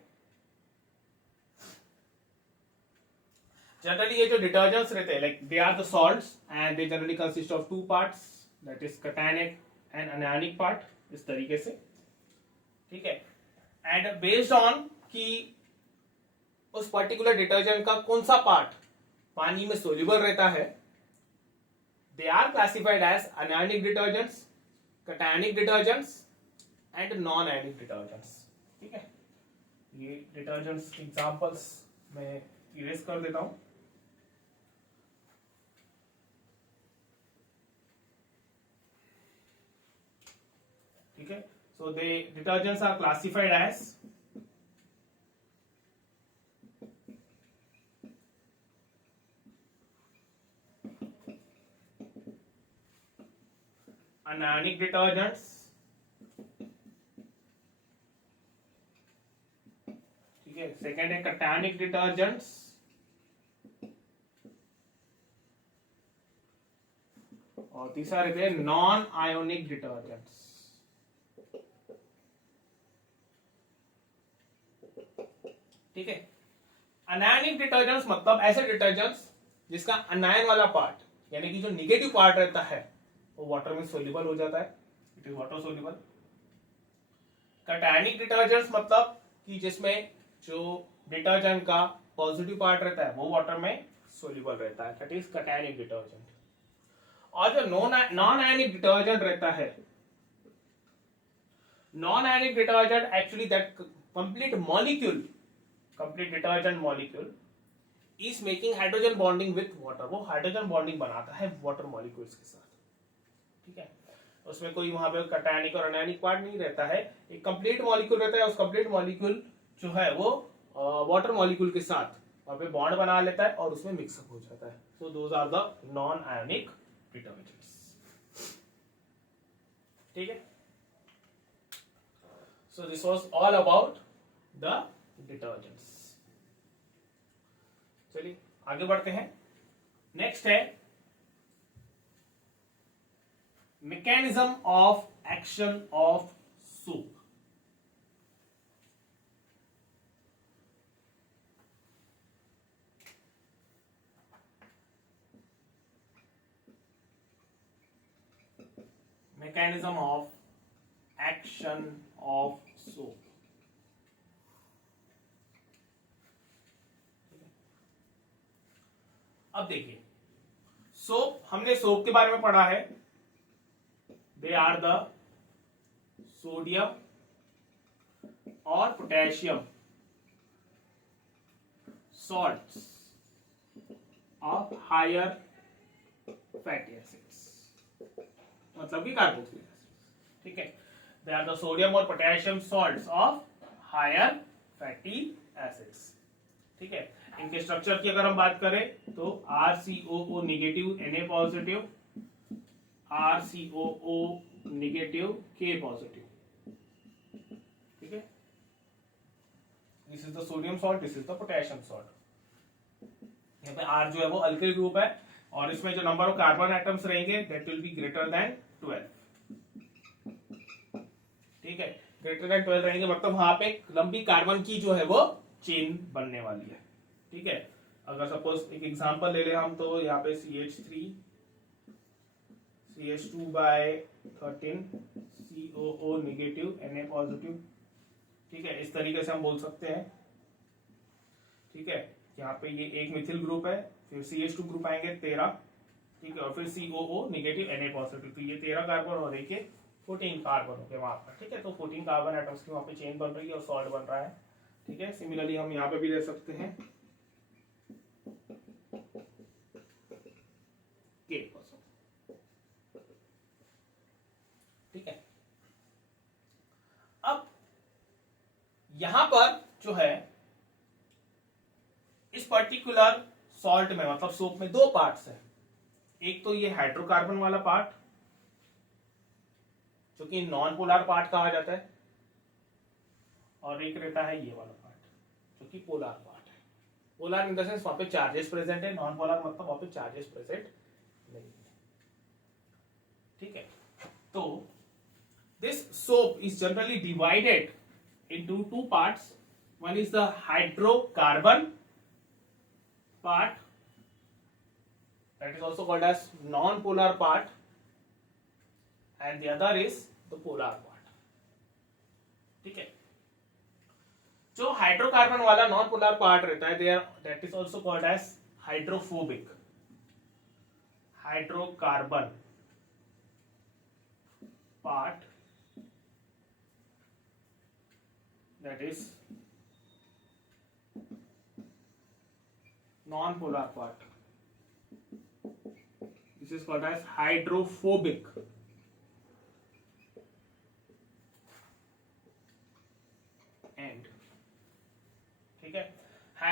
जनरली ये जो डिटर्जेंट्स रहते हैं, like they are the salts and they generally consist of 2 parts, that is cationic and anionic part, इस तरीके से, ठीक है। एंड बेस्ड ऑन कि उस पर्टिकुलर डिटर्जेंट का कौन सा पार्ट पानी में सोल्यूबल रहता है, they are classified as anionic detergents, cationic detergents and non ionic detergents, ठीक है। ये डिटर्जेंट्स एग्जांपल्स मैं इरेज कर देता हूं। So the detergents are classified as anionic detergents, ठीक है. सेकेंड है cationic detergents, और तीसरा रहते हैं नॉन आयोनिक डिटर्जेंट्स. ठीक है. अनायनिक डिटर्जेंट्स मतलब ऐसे डिटर्जेंट्स जिसका अनायन वाला पार्ट यानी कि जो निगेटिव पार्ट रहता है वो वाटर में सोल्यूबल हो जाता है. It is water soluble. Cationic detergents मतलब कि जिसमें जो डिटर्जेंट का पॉजिटिव पार्ट रहता है वो वाटर में सोल्यूबल रहता है. That is cationic detergent. और जो नॉन आयनिक डिटर्जेंट रहता है, non ionic detergent actually that complete detergent molecule is making hydrogen bonding with water. वो हाइड्रोजन बॉन्डिंग बनाता है वाटर मॉलिक्यूल्स के साथ. ठीक है. उसमें कोई वहां पे कैटायनिक और अनायनिक पार्ट नहीं रहता है. एक कंप्लीट मॉलिक्यूल रहता है. उस कंप्लीट मॉलिक्यूल जो है वो वाटर मॉलिक्यूल के साथ वहां पे बॉन्ड बना लेता है और उसमें मिक्सअप हो जाता है. So those are the non ionic detergents. ठीक है. So this was all about the detergents. चलिए आगे बढ़ते हैं. नेक्स्ट है mechanism of action of soap. mechanism of action of soap. अब देखिए सोप, हमने सोप के बारे में पढ़ा है. दे आर द सोडियम और potassium salts of higher fatty acids, मतलब कि कार्बोक्सिलिक एसिड. ठीक है. दे आर द सोडियम और potassium salts of higher fatty acids. ठीक है. इनके स्ट्रक्चर की अगर हम बात करें तो RCOO negative Na positive, RCOO negative K positive. ठीक है. This is the sodium salt, this is the potassium salt. यहाँ पे R जो है वो अल्किल ग्रुप है और इसमें जो नंबर ऑफ कार्बन एटम्स रहेंगे that will be greater than 12. ठीक है. ग्रेटर देन 12 रहेंगे मतलब वहां पे लंबी कार्बन की जो है वो चेन बनने वाली है. ठीक है. अगर सपोज एक एग्जांपल ले ले हम तो यहाँ पे CH3 CH2/13 COO negative Na positive. ठीक है. इस तरीके से हम बोल सकते हैं. ठीक है. यहाँ पे ये एक मिथिल ग्रुप है, फिर CH2 ग्रुप आएंगे 13. ठीक है. और फिर COO नेगेटिव Na पॉजिटिव. तो ये 13 कार्बन और एक 14 कार्बन हो गए वहां पर. ठीक है. तो 14 कार्बन एटम्स की वहां पे चेन बन रही है और सॉल्ट बन रहा है. ठीक है. सिमिलरली हम यहाँ पे भी ले सकते हैं K. ठीक है. अब यहां पर जो है इस पर्टिकुलर सॉल्ट में मतलब सोप में दो पार्ट्स हैं. एक तो ये हाइड्रोकार्बन वाला पार्ट जो कि नॉन पोलर पार्ट कहा जाता है, और एक रहता है ये वाला पार्ट जो कि पोलर पार्ट है. पोलर इन द सेंस वहां पे चार्जेस प्रेजेंट है, नॉन पोलर मतलब वहां पे चार्जेस प्रेजेंट नहीं है. ठीक है. तो this soap is generally divided into two parts. One is the hydrocarbon part, that is also called as non-polar part, and the other is the polar part. ठीक है. जो हाइड्रोकार्बन वाला नॉन पोलर पार्ट रहता है that is also called as hydrophobic. Hydrocarbon part, that is non-polar part. This is called as hydrophobic.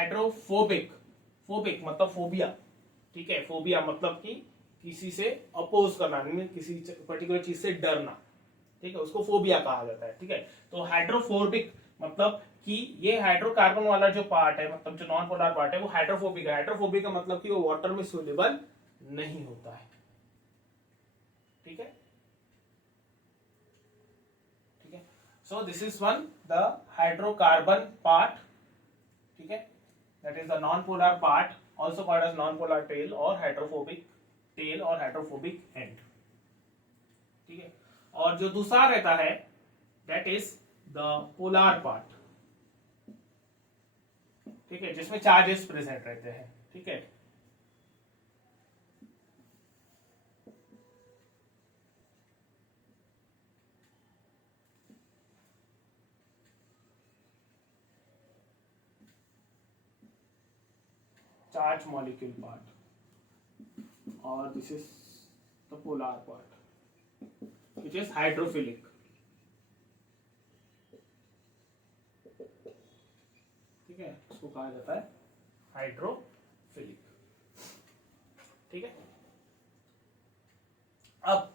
Hydrophobic, phobic मतलब फोबिया, ठीक है, फोबिया मतलब कि किसी से अपोज करना, किसी पर्टिकुलर चीज से डरना, ठीक है, उसको फोबिया कहा जाता है, ठीक है। तो हाइड्रोफोबिक मतलब कि ये हाइड्रोकार्बन वाला जो पार्ट है, मतलब जो नॉन पोलर पार्ट है, वो हाइड्रोफोबिक है। हाइड्रोफोबिक का मतलब कि वो वाटर में सोल्यूबल नहीं होता है, ठीक है, ठीक है। So this is one the hydrocarbon part, ठीक है, that is the non polar part, also called as non polar tail और हाइड्रोफोबिक टेल और हाइड्रोफोबिक एंड, ठीक है। और जो दूसरा रहता है that is the polar part, ठीक है, जिसमें चार्जेस प्रेजेंट रहते हैं, ठीक है। चार्ज मॉलिक्यूल पार्ट, और this is the polar part which is hydrophilic, ठीक है, इसको कहा जाता है हाइड्रोफिलिक, ठीक है। अब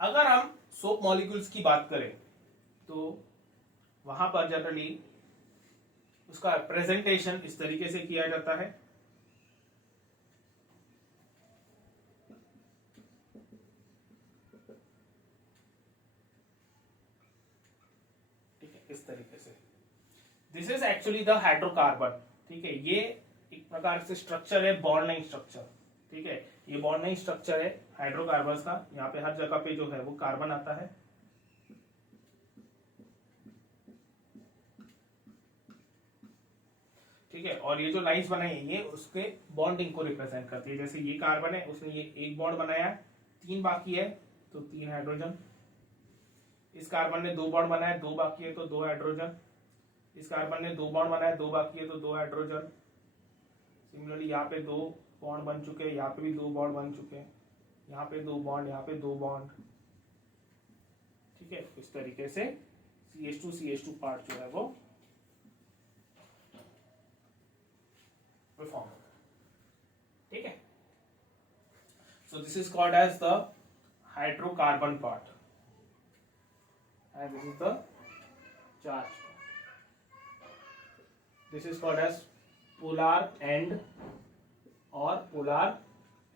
अगर हम सोप मॉलिक्यूल्स की बात करें तो वहां पर जनरली उसका प्रेजेंटेशन इस तरीके से किया जाता है, ठीक है, इस तरीके से। This is actually the hydrocarbon, ठीक है, ये एक प्रकार से स्ट्रक्चर है, बॉन्ड स्ट्रक्चर, ठीक है, ये बॉन्ड स्ट्रक्चर है हाइड्रोकार्बन का। यहाँ पे हर जगह पे जो है वो कार्बन आता है, ठीक है, और ये जो लाइंस बनाई है ये उसके बॉन्डिंग को रिप्रेजेंट करती है। जैसे ये कार्बन है, उसने ये एक बॉन्ड बनाया है, 3 बाकी है तो 3 हाइड्रोजन। इस कार्बन ने 2 बॉन्ड बनाया, 2 बाकी है तो 2 हाइड्रोजन। इस कार्बन ने 2 बॉन्ड बनाया, 2 बाकी है तो 2 हाइड्रोजन। सिमिलरली यहाँ पे 2 बॉन्ड बन चुके हैं, यहाँ पे भी 2 बॉन्ड बन चुके हैं, यहाँ पे 2 बॉन्ड, यहाँ पे 2 बॉन्ड, ठीक है। इस तरीके से CH2 पार्ट जो है वो फॉर्म, ठीक है। So this is called as the hydrocarbon part and this is the charge. This is called as polar end or polar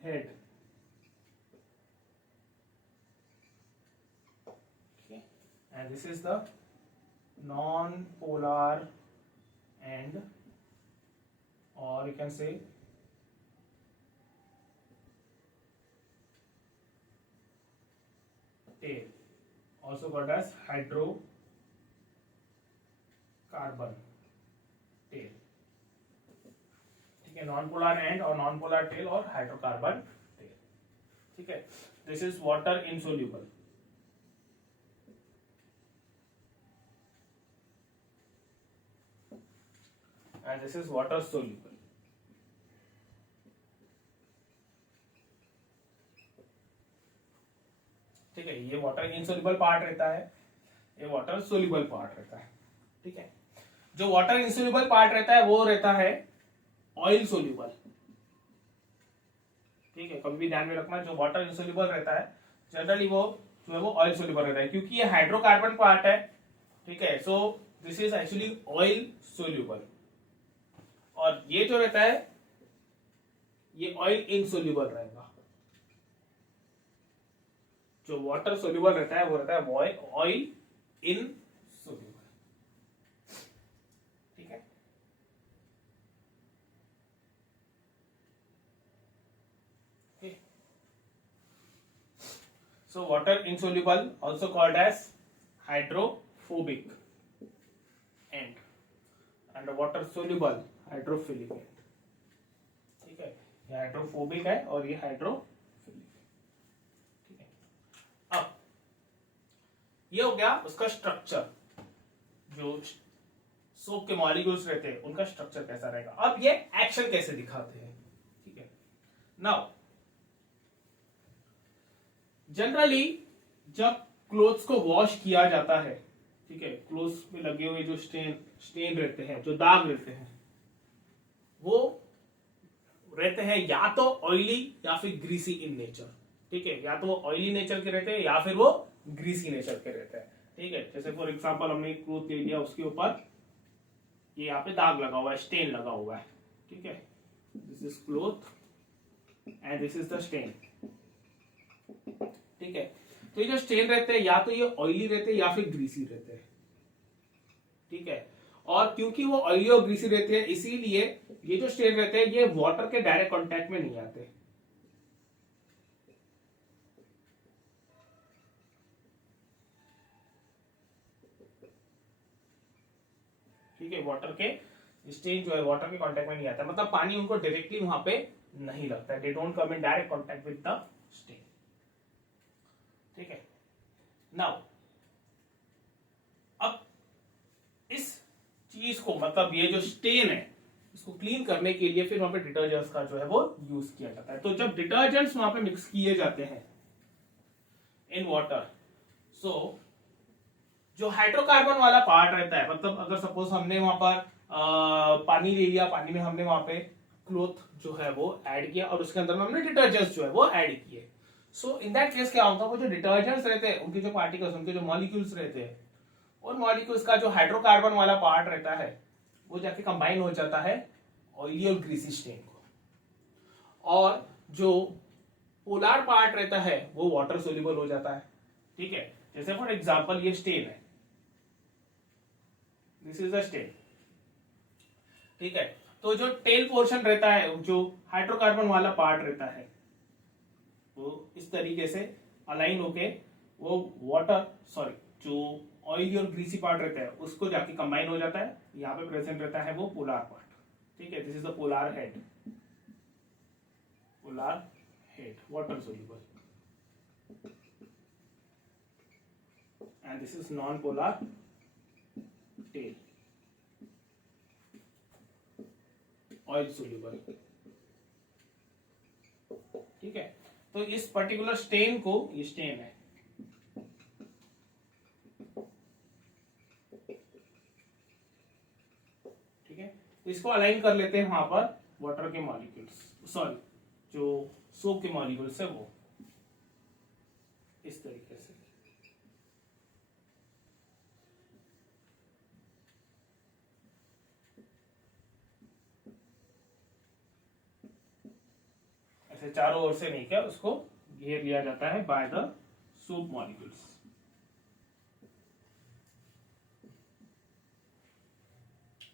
head, okay, and this is the non-polar end, or you can say tail, also called as hydrocarbon tail, ठीक है, नॉन पोलर एंड और नॉन पोलर टेल और हाइड्रोकार्बन टेल, ठीक है। This is water insoluble, and this is water soluble, ठीक है। ये वाटर इनसोल्यूबल पार्ट रहता है, ये वाटर सोल्यूबल पार्ट रहता है, ठीक है। जो वाटर इनसोल्यूबल पार्ट रहता है वो रहता है ऑयल सोल्यूबल, ठीक है, कभी भी ध्यान में रखना, जो वाटर इनसोल्यूबल रहता है जनरली वो जो है वो ऑयल सोल्यूबल रहता है, क्योंकि ये हाइड्रोकार्बन पार्ट है, ठीक है। So this is actually oil soluble, और ये जो रहता है ये ऑयल इनसोल्यूबल रहेगा। जो वाटर सोल्यूबल रहता है वो रहता है ऑयल इनसोल्यूबल, ठीक है। So water insoluble also called as hydrophobic end and water soluble hydrophilic end, ठीक है। ये हाइड्रोफोबिक है और ये हाइड्रोफिलिक, ठीक है। अब ये हो गया उसका स्ट्रक्चर, जो सोप के मॉलिक्यूल्स रहते हैं उनका स्ट्रक्चर कैसा रहेगा। अब ये एक्शन कैसे दिखाते हैं, ठीक है। नाउ जनरली जब क्लोथ्स को वॉश किया जाता है, ठीक है, क्लोथ्स में लगे हुए जो स्टेन रहते हैं, जो दाग रहते हैं, रहते हैं या तो ऑयली या फिर ग्रीसी इन नेचर। ठीक है, या तो वो ऑयली नेचर के रहते हैं या फिर वो ग्रीसी नेचर के रहते हैं। ठीक है, जैसे फॉर एग्जांपल हमने क्लोथ ले लिया, उसके ऊपर ये यहाँ पे दाग लगा हुआ है, स्टेन लगा हुआ है। ठीक है, this is cloth and this is the stain. ठीक है, तो ये जो स्टेन रहते हैं या तो ये ऑयली रहते हैं या फिर ग्रीसी रहते हैं। ठीक है, और क्योंकि वो ऑयली और ग्रीसी रहते हैं इसीलिए ये जो स्टेन रहते हैं ये वाटर के डायरेक्ट कांटेक्ट में नहीं आते। ठीक है, वाटर के स्टेन जो है वाटर के कांटेक्ट में नहीं आता, मतलब पानी उनको डायरेक्टली वहां पे नहीं लगता है, they don't come in direct contact with the stain. ठीक है, नाउ अब इस चीज को, मतलब ये जो स्टेन है इसको क्लीन करने के लिए फिर वहां पे डिटर्जेंट्स का जो है वो यूज किया जाता है। तो जब डिटर्जेंट्स वहां पे मिक्स किए जाते हैं इन वाटर, सो जो हाइड्रोकार्बन वाला पार्ट रहता है, मतलब अगर सपोज हमने वहां पर पानी ले लिया, पानी में हमने वहां पे क्लोथ जो है वो ऐड किया और उसके अंदर में हमने डिटर्जेंट्स जो है वो ऐड किए। सो इन दैट केस क्या होगा, वो जो डिटर्जेंट्स रहते हैं उनके जो पार्टिकल्स, उनके जो मॉलिक्यूल्स रहते हैं, उन मॉलिक्यूल्स का जो हाइड्रोकार्बन वाला पार्ट रहता है वो जाके कंबाइन हो जाता है ऑयली और ग्रीसी स्टेन को, और जो पोलर पार्ट रहता है वो वाटर सोल्यूबल हो जाता है। ठीक है, जैसे फॉर एग्जांपल ये स्टेन है, दिस इज द स्टेन। ठीक है, तो जो टेल पोर्शन रहता है, जो हाइड्रोकार्बन वाला पार्ट रहता है, वो इस तरीके से अलाइन होके वो वाटर, सॉरी, जो ऑयली और ग्रीसी पार्ट रहता है उसको जाके कंबाइन हो जाता है। यहाँ पे प्रेजेंट रहता है वो पोलर पार्ट। ठीक है, this is the polar head, polar head water soluble, and this is non polar tell, oil soluble. ठीक है, तो इस पर्टिकुलर स्टेन को, ये स्टेन है, ठीक है, तो इसको अलाइन कर लेते हैं वहां पर वाटर के मॉलिक्यूल्स, सॉरी जो सोप के मॉलिक्यूल्स है वो इस तरीके से। ऐसे चारों ओर से नहीं, क्या उसको घेर लिया जाता है बाय द सोप मॉलिक्यूल्स।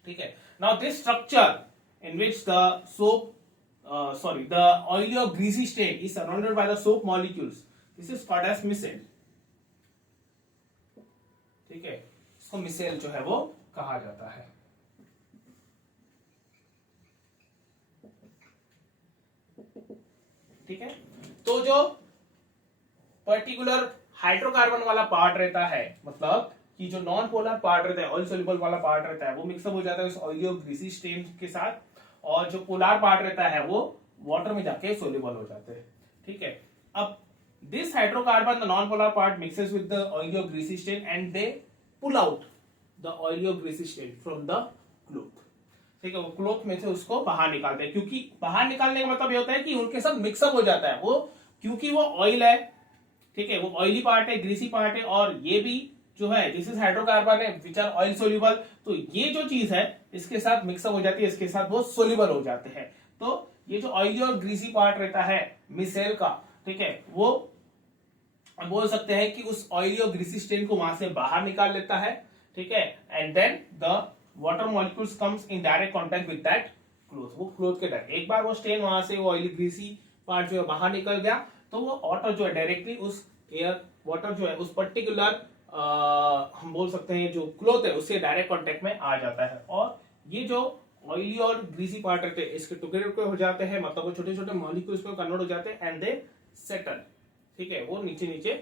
ठीक है, now this structure in which the soap the oily or greasy stain is surrounded by the soap molecules, this is called as micelle। ठीक है, इसको मिसेल जो है वो कहा जाता है। ठीक है, तो जो पर्टिकुलर हाइड्रोकार्बन वाला पार्ट रहता है, मतलब कि जो नॉन पोलर पार्ट रहता है, ऑयल सोल्यूबल वाला पार्ट रहता है, वो मिक्सअप हो जाता है उस ऑयली और ग्रीसी स्टेन के साथ, और जो पोलर पार्ट रहता है वो वाटर में जाके सोल्यूबल हो जाते हैं। ठीक है, अब this hydrocarbon, the non polar part mixes with the oily और greasy stain and they pull out the oily और greasy stain from the cloth. ठीक है, वो क्लोथ में से उसको बाहर निकालते हैं, क्योंकि बाहर निकालने का मतलब ये होता है कि उनके साथ मिक्सअप हो जाता है वो, क्योंकि वो ऑयल है। ठीक है, वो ऑयली पार्ट है, ग्रीसी पार्ट है, और ये भी जो है दिस इज हाइड्रोकार्बन है विच आर ऑयल सोल्यूबल, तो ये जो चीज है इसके साथ मिक्सअप हो जाती है, इसके साथ वो सोल्यूबल हो जाते हैं। तो ये जो ऑयली और ग्रीसी पार्ट रहता है मिसेल का, ठीक है, वो बोल सकते हैं कि उस ऑयली और ग्रीसी स्टेन को वहां से बाहर निकाल लेता है। ठीक है, and then the water molecules comes in direct contact with that cloth, वो क्लोथ के डायरेक्ट, एक बार वो स्टेन वहां से वो ऑयली ग्रीसी पार्ट जो है बाहर निकल गया, तो वो वाटर जो है डायरेक्टली उस एयर वाटर जो है उस पर्टिकुलर हम बोल सकते हैं जो क्लोथ है उससे डायरेक्ट कांटेक्ट में आ जाता है, और ये जो ऑयली और ग्रीसी पार्ट रहते हैं इसके टुकड़े हो जाते हैं, मतलब वो छोटे छोटे मॉलिक्यूल्स में कन्वर्ट हो जाते हैं एंड दे सेटल। ठीक है, वो नीचे नीचे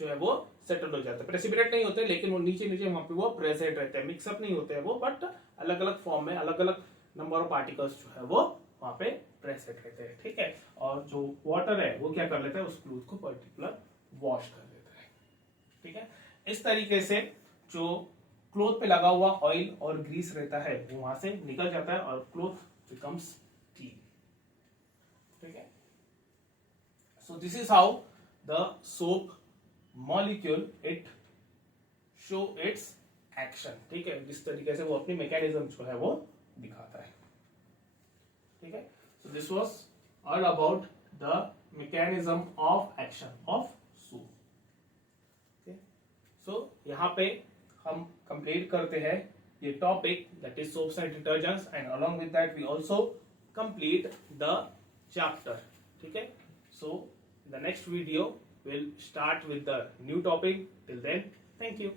जो है वो सेटल हो जाता है, प्रेसिपिटेट नहीं होते लेकिन वो नीचे नीचे वहां पे वो प्रेजेंट रहते हैं, मिक्सअप नहीं होते हैं वो, बट अलग अलग फॉर्म में अलग अलग नंबर ऑफ पार्टिकल्स जो है वो वहां पे प्रेजेंट रहते हैं। ठीक है, और जो वाटर है वो क्या कर लेता है, उस क्लोथ को पर्टिकुलर वॉश कर देता है। ठीक है, इस तरीके से जो क्लोथ पे लगा हुआ ऑयल और ग्रीस रहता है वो वहां से निकल जाता है और cloth becomes clean. So this is how the soap molecule it show its action. ठीक है, जिस तरीके से वो अपनी मैकेनिज्म जो है वो दिखाता है. ठीक है, so this was all about the mechanism of action of soap. Okay, so यहाँ पे हम कंप्लीट करते हैं ये topic, that is soaps and detergents, and along with that we also complete the chapter. ठीक है, so the next video will start with the new topic. Till then, thank you.